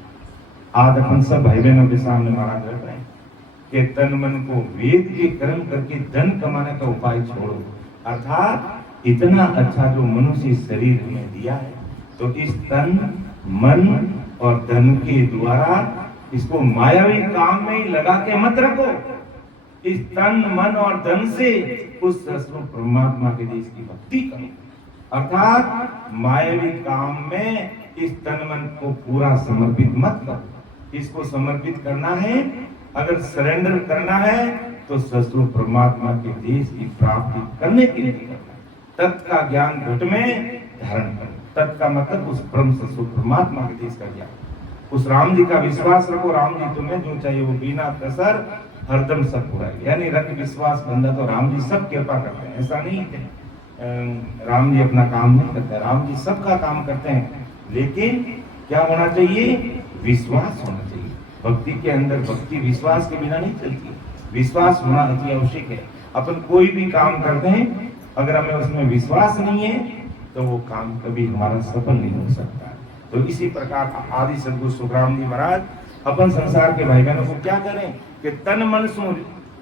आज अपन सब भाई बहनों के सामने महाराज रख रहे हैं कि तन मन को वेद के कर्म करके धन कमाने का उपाय छोड़ो। अर्थात इतना अच्छा जो मनुष्य शरीर में दिया है, तो इस तन मन और धन के द्वारा इसको मायावी काम में ही लगा के मत रखो। इस तन मन और धन से उस सस्वरूप परमात्मा के देश की भक्ति करो। अर्थात मायावी काम में इस तन मन को पूरा समर्पित मत करो। इसको समर्पित करना है, अगर सरेंडर करना है तो सस्वरूप परमात्मा के देश की प्राप्ति करने के लिए करना है। तत् का ज्ञान घट में धारण करो। तत् का मतलब उस परम सस्वरूप परमात्मा के देश का ज्ञान। उस राम जी का विश्वास रखो। राम जी तुम्हें जो चाहिए वो बिना कसर हरदम सब पूरा, यानी रख विश्वास बंधा तो राम जी सब कृपा करते हैं। ऐसा नहीं है राम जी अपना काम नहीं करते, राम जी सबका काम करते हैं, लेकिन क्या होना चाहिए? विश्वास होना चाहिए। भक्ति के अंदर भक्ति विश्वास के बिना नहीं चलती। विश्वास होना अति आवश्यक है। अपन कोई भी काम करते हैं, अगर हमें उसमें विश्वास नहीं है तो वो काम कभी हमारा सफल नहीं हो सकता। तो इसी प्रकार आदि सदगुरु सुखराम जी महाराज अपन संसार के भाई बहनों को क्या करें कि तन मन सु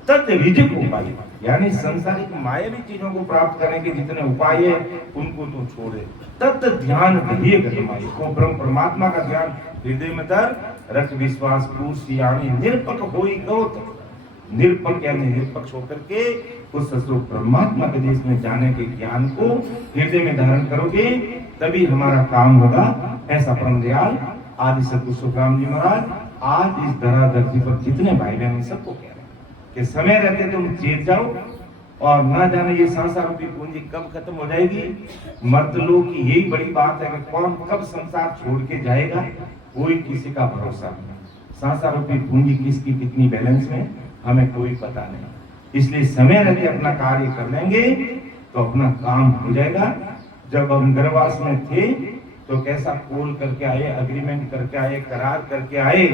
तत् रिजिक उपाय, यानी संसारिक मायावी चीजों को प्राप्त करने के जितने उपाय है उनको तो छोड़े। तत् ध्यान दृढ़ गतिमाई, को ब्रह्म परमात्मा का ध्यान हृदय में धर रख विश्वास पूर्ष यानी निरपक होई गौत, निरपक यानी निरपक्ष होकर के उस ससुर परमात्मा के देश में जाने के ज्ञान को हृदय में धारण करोगे तभी हमारा काम होगा। ऐसा परम दयाल आदि सदगुरु सुखराम जी महाराज आज इस धरा धरती पर जितने भाई बहन सबको कह रहे हैं कि समय रहते तुम चेत जाओ और ना जाने ये संसार रूपी पूंजी कब खत्म हो जाएगी। मर्द लोग की यही बड़ी बात है कि कौन कब संसार छोड़ के जाएगा, कोई किसी का भरोसा नहीं। संसार रूपी पूंजी किसकी कितनी बैलेंस में हमें कोई पता नहीं। इसलिए समय रहते अपना कार्य कर लेंगे तो अपना काम हो जाएगा। जब हम गर्भवास में थे तो कैसा कोल करके आए, अग्रीमेंट करके आए, करार करके आए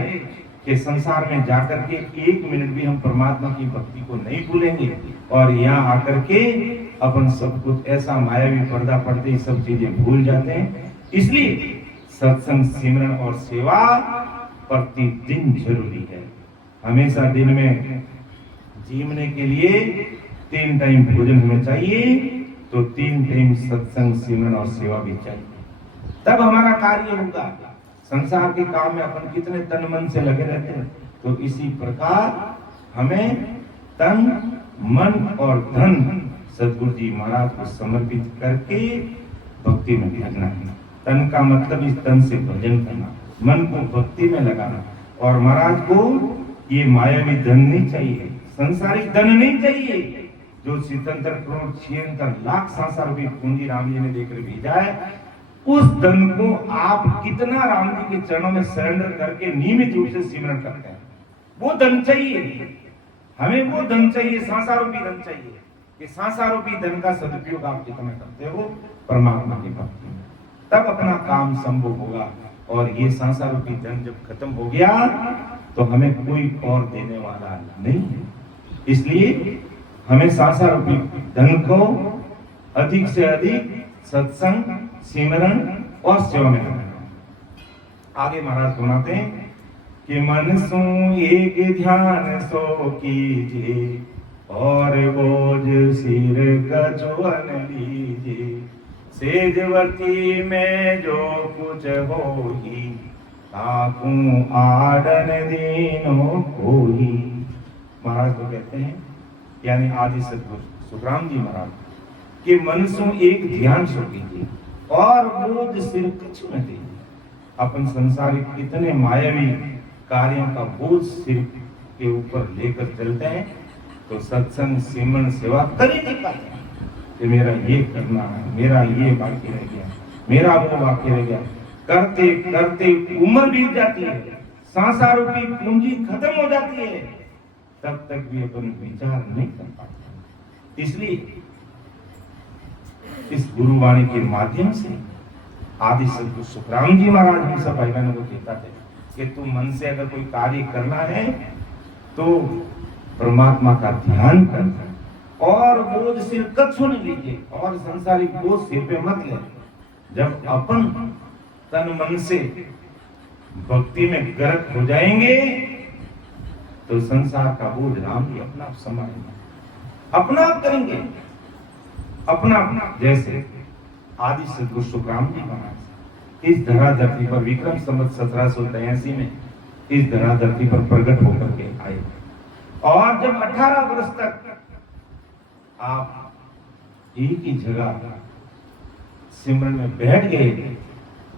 कि संसार में जाकर के एक मिनट भी हम परमात्मा की भक्ति को नहीं भूलेंगे। और यहाँ आकर के अपन सब कुछ ऐसा मायावी पर्दा पड़ते सब चीजें भूल जाते हैं। इसलिए सत्संग, सिमरन और सेवा प्रतिदिन जरूरी है। हमेशा दिन में जीवने के लिए 3 टाइम भोजन हमें चाहिए, तो 3 टाइम सत्संग, सिमरन और सेवा भी चाहिए, तब हमारा कार्य होगा। संसार के काम में अपन कितने तन मन से लगे रहते हैं। तो इसी प्रकार हमें तन, मन और धन सदगुरु जी महाराज को समर्पित करके भक्ति में लगना है। तन का मतलब इस तन से भजन करना, मन को भक्ति में लगाना। और महाराज को ये मायावी धन नहीं चाहिए, संसारिक धन नहीं चाहिए। जो 77 करोड़ 76 लाख संसार रूपी पूंजी राम जी ने देकर भेजा है, उस धन को आप कितना राम जी के चरणों में सरेंडर करके नियमित रूप से सिमरन करते हैं, वो धन चाहिए हमें। वो धन चाहिए, संसार रूपी धन चाहिए कि संसार रूपी धन का सदुपयोग आप कितना करते हो परमात्मा की भक्ति में, तब अपना काम संभव होगा। और ये संसार रूपी धन जब खत्म हो गया तो हमें कोई और देने वाला नहीं है। इसलिए हमें संसार रूपी धन को अधिक से अधिक सत्संग, सिमरन और सेवा में लगाना। आगे महाराज सुनाते हैं कि मन सो एक ध्यान सो कीजिए और बोझ सिर कछुअन लीजिए, सेजवती में जो कुछ होगी ताकू आडन दीनों कोई। महाराज तो कहते हैं, यानी आदि सदगुरु सुखराम जी महाराज कि मन सो एक ध्यान सो कीजिए और बोझ सिर कछु न दीजिए। अपन संसारिक कितने मायावी कार्यों का बोझ सिर के ऊपर लेकर चलते हैं, तो सत्संग, सिमरन, सेवा कर ही नहीं पाते कि मेरा ये करना है, मेरा ये बाकी रह गया, मेरा वो बाकी रह गया। करते करते उम्र बीत जाती है, संसार रूपी पूंजी खत्म हो जाती है, तब तक भी अपन विचार नहीं कर पाते। इसलिए इस गुरुवाणी के माध्यम से आदि सदगुरु सुखराम जी महाराज हम सब भाई बहनों को कहता थे कि तुम मन से अगर कोई कार्य करना है तो परमात्मा का ध्यान कर और बोझ सिर कछु नहीं लीजिए और संसारिक बोझ सिर पे मत ले। जब अपन तन मन से भक्ति में गर्क हो जाएंगे तो संसार का बोझ राम जी अपना आप संभालेंगे, अपना आप करेंगे, अपना अपना। जैसे आदि सदगुरु सुखराम जी महाराज इस धरा धरती पर विक्रम संवत 1783 में इस धरा धरती पर प्रकट होकर के आए और जब 18 वर्ष तक आप एक ही जगह सिमरन में बैठ गए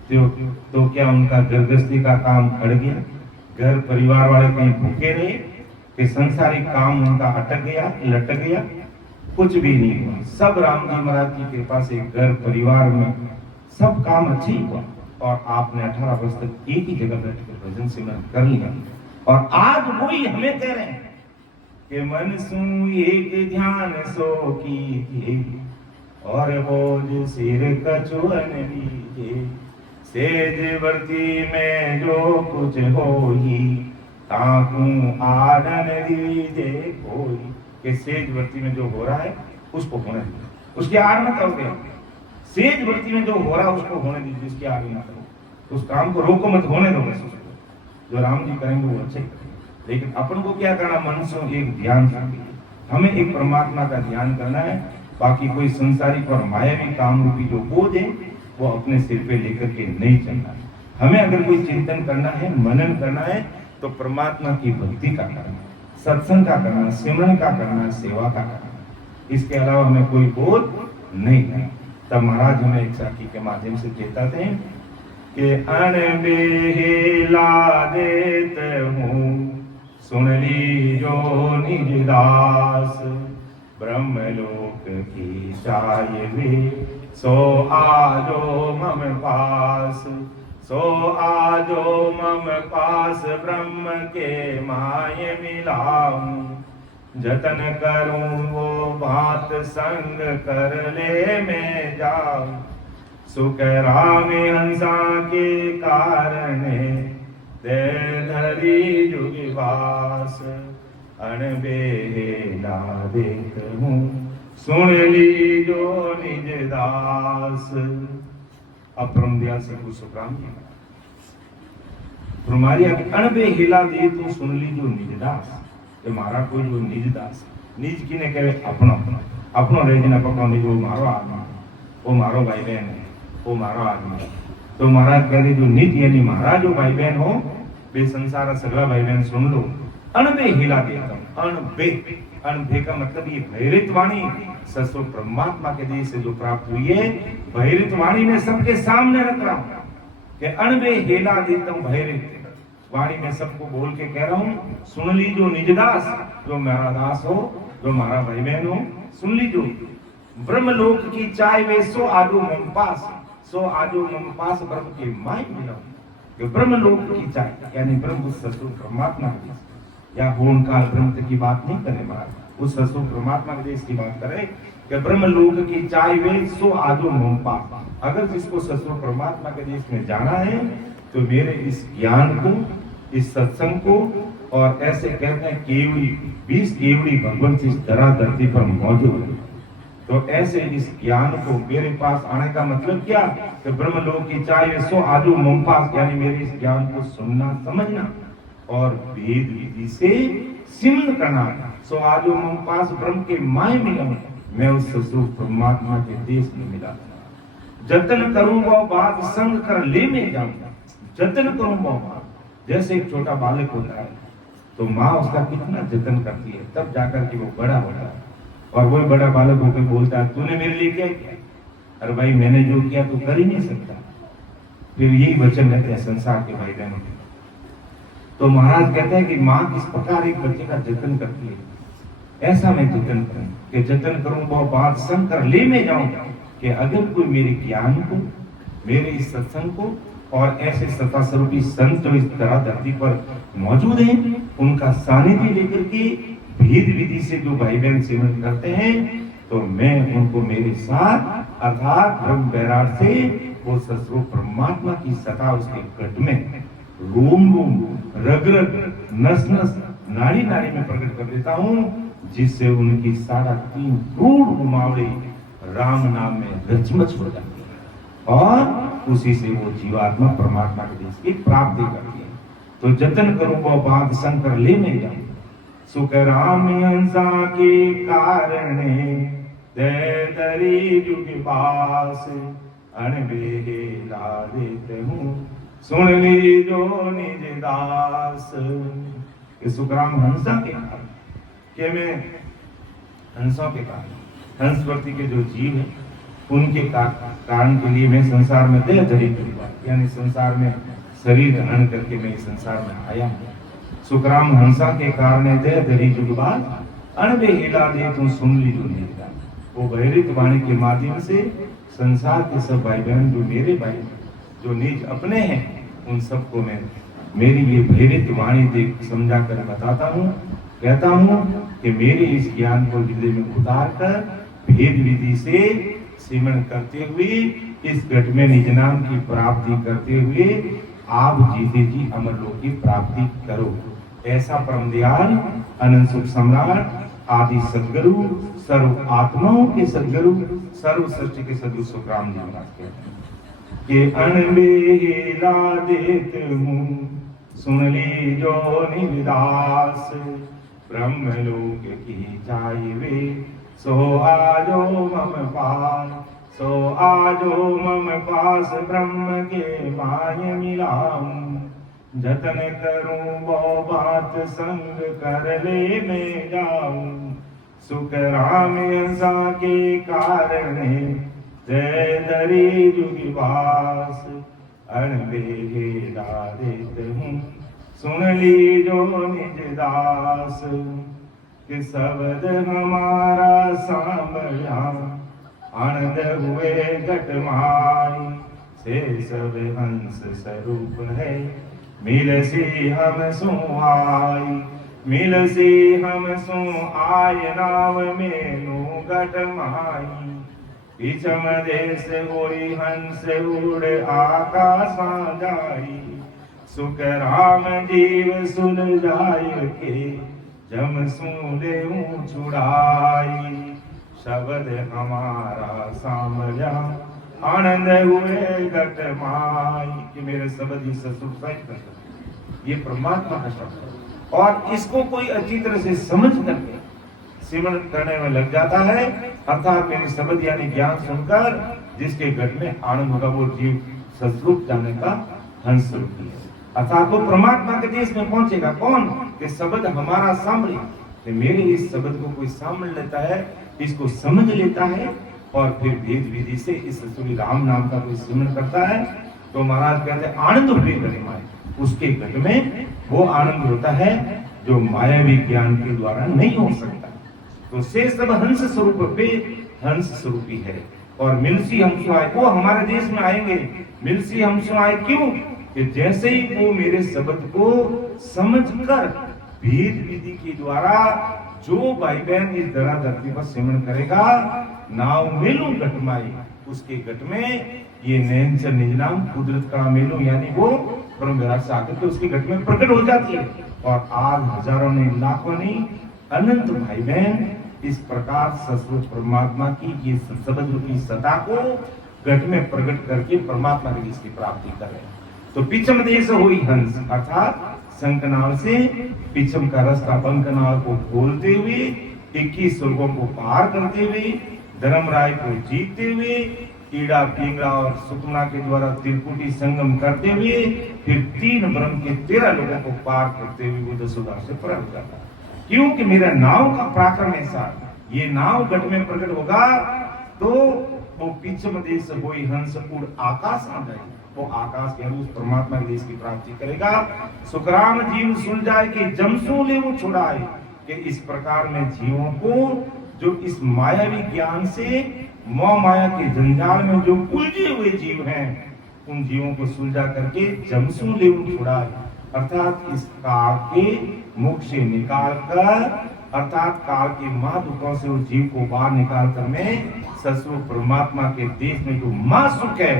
तो क्या उनका गृहस्थी का काम अड़ गया? घर परिवार वाले कहीं भूखे रहे कि संसारिक काम उनका अटक गया, लटक गया? कुछ भी नहीं हुआ। सब राम जी महाराज की कृपा से घर परिवार में सब काम अच्छे ही हुआ और आपने 18 वर्ष तक एक ही जगह बैठकर भजन सिमरन कर लिया। और आज वही हमें कह रहे हैं कि मन सु एक ध्यान सो कीजिए और बोझ सिर कछुअन लीजिए, सेज वर्ती में जो कुछ होई ताकू आनन दीजे कोई। कि सेज वर्ती में जो हो रहा है उसको होने दीजिए, उसकी आड़ मत करोगे। सेज वर्ती में जो हो रहा है उसको होने दीजिए, उसकी आड़ मत करो, उस काम को रोको मत, होने दो बस उसको। जो राम जी करेंगे वो अच्छे करेंगे, लेकिन अपन को क्या करना, मन से एक ध्यान चाहिए, हमें एक परमात्मा का ध्यान करना है। बाकी कोई संसारिक और मायावी काम रूपी जो बोझ है वो अपने सिर पे लेकर के नहीं चलना। हमें अगर कोई चिंतन करना है, मनन करना है, तो परमात्मा की भक्ति का करना, सत्संग का करना, सिमरन का करना, सेवा का करना, इसके अलावा हमें कोई बोझ नहीं है। तब महाराज हमें एक साखी के माध्यम से कहते हैं कि अनबेला देत हूँ सुन ली जो निज दास, ब्रह्मलोक की चाहिए सो आजो मम पास, सो आजो मम पास ब्रह्म के माय मिलाऊं, जतन करूं वो बात संग कर ले मैं जाऊं, सुख राम हंसा के कारण दे धरी जुगवास, अनबेला देत हूँ सुन ली जो निज दास। अपरम दयाल सद्गुरु सुखराम जी तुम्हारी अणबे हिला दे तो सुन ली जो निज दास। ये मारा कोई जो निज दास, निज की ने कहे अपनो अपनो रेजना पकड़ो निज, वो मारो आदमी, वो मारो भाई बहन है, वो मारो आदमी। तो महाराज कहते जो निज यानी मारा जो भाई बहन हो वे संसार सगला भाई बहन सुन लो, अणबे हिला देता हूं। अणबे, अणबे का मतलब ये भैरित वाणी ससुर परमात्मा के देश से जो प्राप्त हुई है, भैरित वाणी में सबके सामने रख रहा हूं कि अणबे हिला देता हूं। भैरित वाणी में सबको बोल के कह रहा हूं, सुन ली जो निजदास, जो मेरा दास हो, जो हमारा भाई बहन हो, सुन लीजो। ब्रह्मलोक की चाय वे सो आजो मम पास, सो आजो मम पास ब्रह्म के माय मिला। जो ब्रह्मलोक की चाय यानी ब्रह्म ससुर परमात्मा के देश, या गुण काल ब्रह्म की बात नहीं करे महाराज, उस ससुर परमात्मा के देश की बात करे कि ब्रह्मलोक की चाय वे सो आजो मम पास। अगर जिसको ससुर परमात्मा के देश में जाना है तो मेरे इस ज्ञान को, इस सत्संग को, और ऐसे कहते हैं केवड़ी 20 केवड़ी भगवंत इस धरती पर मौजूद है, तो ऐसे इस ज्ञान को मेरे पास आने का मतलब क्या कि ब्रह्मलोक की चाय सो आजो मम पास, यानी मेरे इस ज्ञान को सुनना समझना और वेद विधि से सिमरन करना। सो आजो मम पास ब्रह्म के माय मिला, मैं उस ससुर परमात्मा के देश में मिला। जतन करूं वो बात संग कर ले में जाऊं, जतन करूं वो बात। जैसे एक छोटा बालक होता है तो माँ उसका कितना जतन करती है, तब जाकर के वो बड़ा होता है, और वो बड़ा बालक होकर बोलता है तूने मेरे लिए क्या किया, अरे भाई मैंने जो किया तो कर ही नहीं सकता। फिर यही वचन रहते हैं संसार के भाई बहनों के। तो महाराज कहते हैं कि माँ किस प्रकार एक बच्चे का जतन करती है, ऐसा मैं जतन करूं कि जतन करूं वो बात संग कर ले में जाऊं कि अगर कोई मेरे ज्ञान को, मेरे इस सत्संग को, और ऐसे सत्ता स्वरूपी संत जो इस तरह धरती पर मौजूद हैं, उनका सानिध्य लेकर के भेद विधि से जो भाई बहन सिमरन करते हैं, तो मैं उनको मेरे साथ अर्थात ब्रह्म बैराग से वो ससुर परमात्मा की सत्ता उसके कट में रोम रोम, रग रग, नस नस, नाड़ी नाड़ी में प्रकट कर देता हूं, जिससे उनकी 3.5 करोड़ गुमावड़े राम नाम में रचमच हो जाती है, और उसी से वो जीवात्मा परमात्मा के देश की प्राप्ति करती है। तो जतन करो वो बात शंकर ले में जाओ, सुख राम हंसा के कारण दे दरी जुग पास, अनबेला देते हूँ सुन ली जो निज दास। सुखराम हंसा के कारण, के मैं हंसों के कारण, हंसवर्ती के जो जीव है उनके कारण के लिए मैं संसार में देह धरी, यानी संसार में शरीर धारण करके मैं इस संसार में आया हूँ। सुखराम हंसा के कारण देह धरी जुगबाज, अणबे हिला दे तू सुन ली जो निज। वो भैरित वाणी के माध्यम से संसार के सब भाई बहन जो मेरे भाई जो निज अपने हैं, उन सबको मैं मेरी ये भैरित वाणी देख समझा कर बताता हूँ, कहता हूँ कि मेरे इस ज्ञान को हृदय में उतार कर भेद विधि से सिमरन करते हुए इस घट में निज नाम की प्राप्ति करते हुए आप जीते जी अमरलोक की प्राप्ति करो। ऐसा परम दयाल अनंत सुख सम्राट आदि सदगुरु, सर्व आत्माओं के सदगुरु, सर्व सृष्टि के सदगुरु सुखराम जी महाराज कहते हैं कि अनबेला देत हूँ सुन ली जो निविदास, ब्रह्मलोक की चाहिए सो आजो मम पास, सो आजो मम पास ब्रह्म के माय मिलाऊं, जतन करूं वो बात संग कर ले मैं जाऊं, सुख राम हंसा के कारण जय दरी जुगिवास, अणबेला देत हूँ सुन ली जो निज दास, कि शब्द हमारा सांभळ्या आनंद हुए घट माई, से सब हंस स्वरूप है मिलसी हम सुहाई, मिलसी हम सु आय नाव मेनू घट माई, विषम देश होई हंस उड़ आकाशा जाई, सुख राम जीव सुन जाय के जम सूले छुड़ाई, शब्द हमारा सांभळ्या आनंद हुए घट माई, कि मेरे शब्द ही ससुर सहित ये परमात्मा का शब्द है और इसको कोई अच्छी तरह से समझ करके सिमरन करने में लग जाता है, अर्थात मेरे शब्द यानी ज्ञान सुनकर जिसके घट में आनंद होगा वो जीव सस्वरूप जाने का हंस रूपी है, अर्थात वो परमात्मा के देश में पहुंचेगा। कौन? कि शब्द हमारा सामने, कि मेरे इस शब्द को कोई सामने लेता है, इसको समझ लेता है और फिर भेद विधि से इस श्री राम नाम का कोई सिमरन करता है, तो महाराज कहते हैं आनंद हुए माए, उसके घट में वो आनंद होता है जो मायावी ज्ञान के द्वारा नहीं हो सकता। तो से सब हंस स्वरूप पे हंस स्वरूपी है और मिलसी हम सुनाए, वो हमारे देश में आएंगे। मिलसी हम सुनाए क्यों? कि जैसे ही वो मेरे शब्द को समझकर भेद विधि के द्वारा जो भाई बहन इस धरा धरती पर सिमरन करेगा, नाव मेलू घटमाई, उसके घट में ये नैनचर निज नाम कुदरत का मेलू यानी वो परम विराट से आकर के उसके घट में प्रकट हो जाती है। और आज हजारों ने लाखों ने अनंत भाई बहन इस प्रकार सचमुच परमात्मा की ये शब्द रूपी सत्ता को घट में प्रकट करके परमात्मा की इसकी प्राप्ति कर रहे हैं। तो पिछम देश हुई हंस, अर्थात शंखनाल से पिछम का रास्ता बंकनाल को खोलते हुए 21 स्वर्गों को पार करते हुए धर्मराय को जीतते हुए कीड़ा पिंगला और सुकमा के द्वारा त्रिपुटी संगम करते हुए फिर 3 ब्रह्म के 13 लोगों को पार करते हुए वो दसोदा से प्रकट करता। क्योंकि मेरा नाव का पराक्रम ऐसा, ये नाव घट में प्रकट होगा तो वो पिछम देश होई हंस उड़ आकाश आ जाए, वो आकाश के उस परमात्मा के देश की प्राप्ति करेगा। सुखराम जीव सुन जाए कि जमसू ले वो छुड़ाए, कि इस प्रकार में जीवों को जो इस मायावी ज्ञान से मोह माया के जंजाल में जो उलझे हुए जीव हैं, उन जीवों को सुलझा करके जमसू ले वो छुड़ाए, अर्थात इस काल के मुख से निकाल कर, अर्थात काल के महादुखों से उस जीव को बाहर निकाल कर मैं ससुर परमात्मा के देश में जो मां सुख है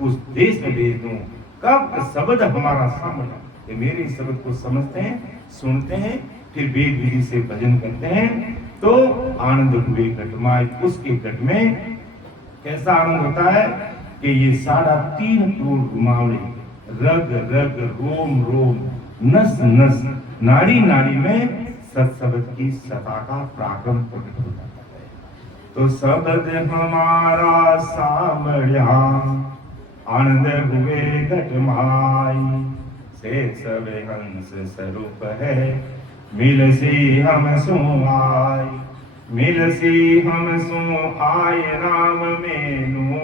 उस देश में भेज दूं। कब? शब्द हमारा सामने, मेरे शब्द को समझते हैं, सुनते हैं, फिर वेद विधि से भजन करते हैं तो आनंद हुए घटमाए। उसके घट में कैसा आनंद होता है कि ये 3.5 करोड़ घुमावड़े रग रग रोम रोम नस नस नाड़ी नाड़ी में सत्शब्द की सता का पराक्रम प्रकट हो जाता है। तो शब्द हमारा सामरिया आनंद हुए घटमाई, से सब हंस स्वरूप है मिलसी हम सुहाय, मिलसी हम सुहाय राम मेनू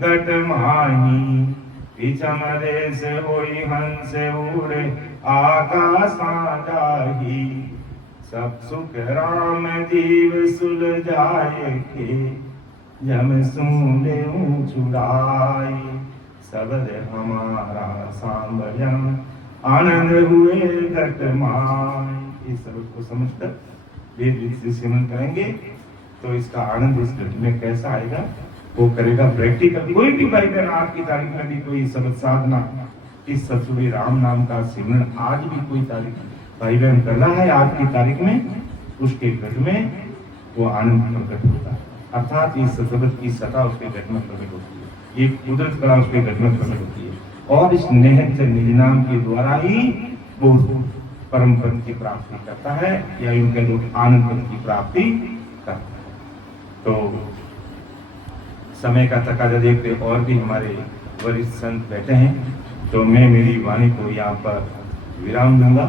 घट माही, पिछम देश होई हंस उड़ आकाशा जाही, सब सुख राम जीव सुलझाए के जम सूले छुड़ाई, शब्द हमारा सांभळ्या आनंद हुए घट माई। इस शब्द को समझकर वेद विधि से सिमरन करेंगे तो इसका आनंद इस घट में कैसा आएगा वो करेगा प्रैक्टिकल। कोई भी भाई बहन आज की तारीख में भी कोई शब्द साधना, इस सतसुरी राम नाम का सिमरन आज भी कोई तारीख भाई बहन कर रहा है आज की तारीख में, उसके घर में वो आनंद प्रकट होता है। अर्थात इस शब्द की सता उसके घर में प्रकट होती है, ये कुदरत कला उसके घर में प्रकट होती है, और इस नेहत निज नाम के द्वारा ही वो परम पद की प्राप्ति करता है, या उनके लोग आनंद पद की प्राप्ति करता है। तो समय का तकाजा देखते और भी हमारे वरिष्ठ संत बैठे हैं, तो मैं मेरी वाणी को यहाँ पर विराम दूंगा।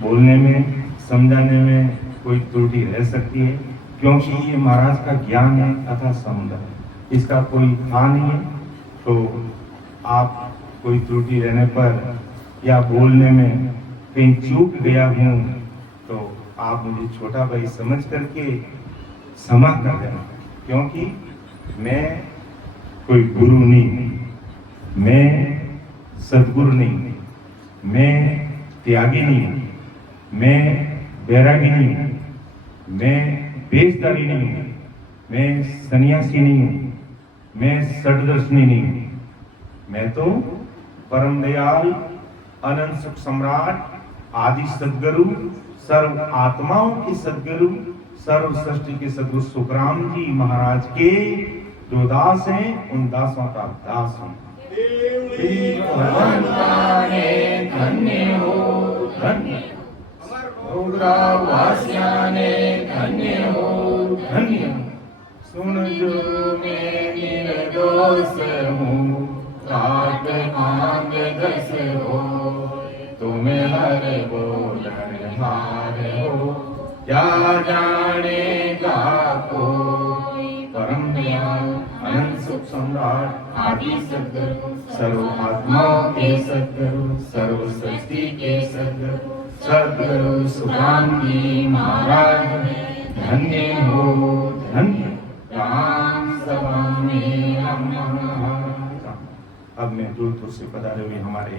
बोलने में समझाने में कोई त्रुटि रह सकती है, क्योंकि ये महाराज का ज्ञान है तथा समुद्र, इसका कोई था नहीं है। तो आप कोई त्रुटि रहने पर या बोलने में कहीं चूक गया हूँ तो आप मुझे छोटा भाई समझ करके क्षमा कर देना, क्योंकि मैं कोई गुरु नहीं हूँ, मैं सदगुरु नहीं हूँ, मैं त्यागी नहीं हूँ, मैं बैरागी नहीं हूँ, मैं बेसदारी नहीं हूँ, मैं सन्यासी नहीं हूँ, मैं सटदर्शनी नहीं हूँ, मैं तो परम दयाल अनंत सुख सम्राट आदि सदगुरु, सर्व आत्माओं के सदगुरु, सर्व सृष्टि के सदगुरु सुखराम जी महाराज के जो दास हैं, उन दासों का दास हूं। धन्य हो धन्य, धन्य हो धन्य, सुन जो मैं निर्दोष हूँ, काट मांग दस हो, तुम्हें हर बोलन हार हो, क्या जानेगा कोई, परम दयाल अनंत सुख सम्राट आदि सद्गुरु, सर्व आत्माओं के सद्गुरु, सर्व सृष्टि के सद्गुरु, सद्गुरु सुखराम जी महाराज। धन्य हो धन्य, राम सभा में हम। अब मैं दूर दूर से पधारे हुए हमारे